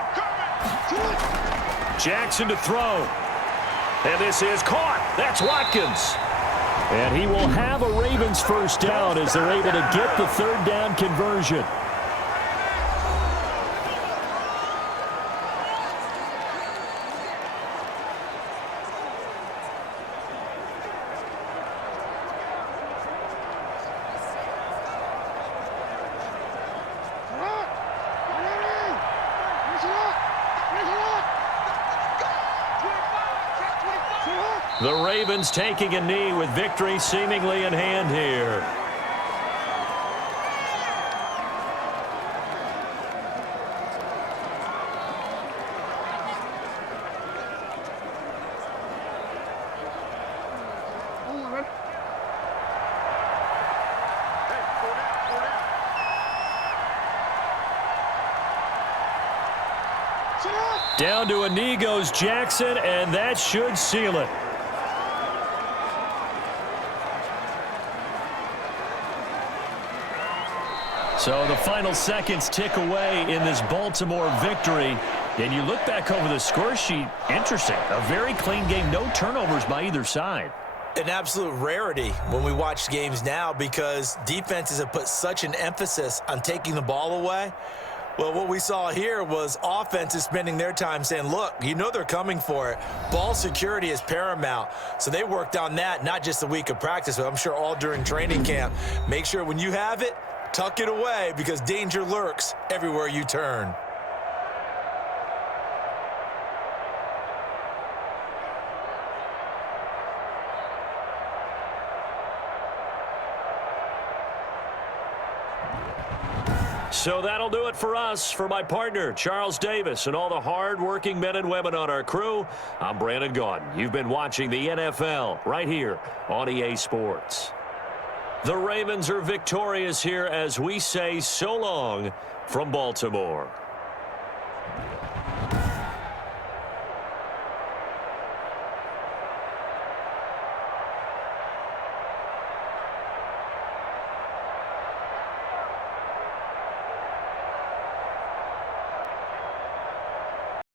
Jackson to throw. And this is caught. That's Watkins. And he will have a Ravens first down as they're able to get the 3rd down conversion. The Ravens taking a knee with victory seemingly in hand here. Down to a knee goes Jackson, and that should seal it. So the final seconds tick away in this Baltimore victory. And you look back over the score sheet, interesting. A very clean game, no turnovers by either side. An absolute rarity when we watch games now because defenses have put such an emphasis on taking the ball away. Well, what we saw here was offenses spending their time saying, look, you know they're coming for it. Ball security is paramount. So they worked on that, not just a week of practice, but I'm sure all during training camp. Make sure when you have it, tuck it away because danger lurks everywhere you turn. So that'll do it for us. For my partner, Charles Davis, and all the hard-working men and women on our crew, I'm Brandon Gaudin. You've been watching the NFL right here on EA Sports. The Ravens are victorious here as we say so long from Baltimore.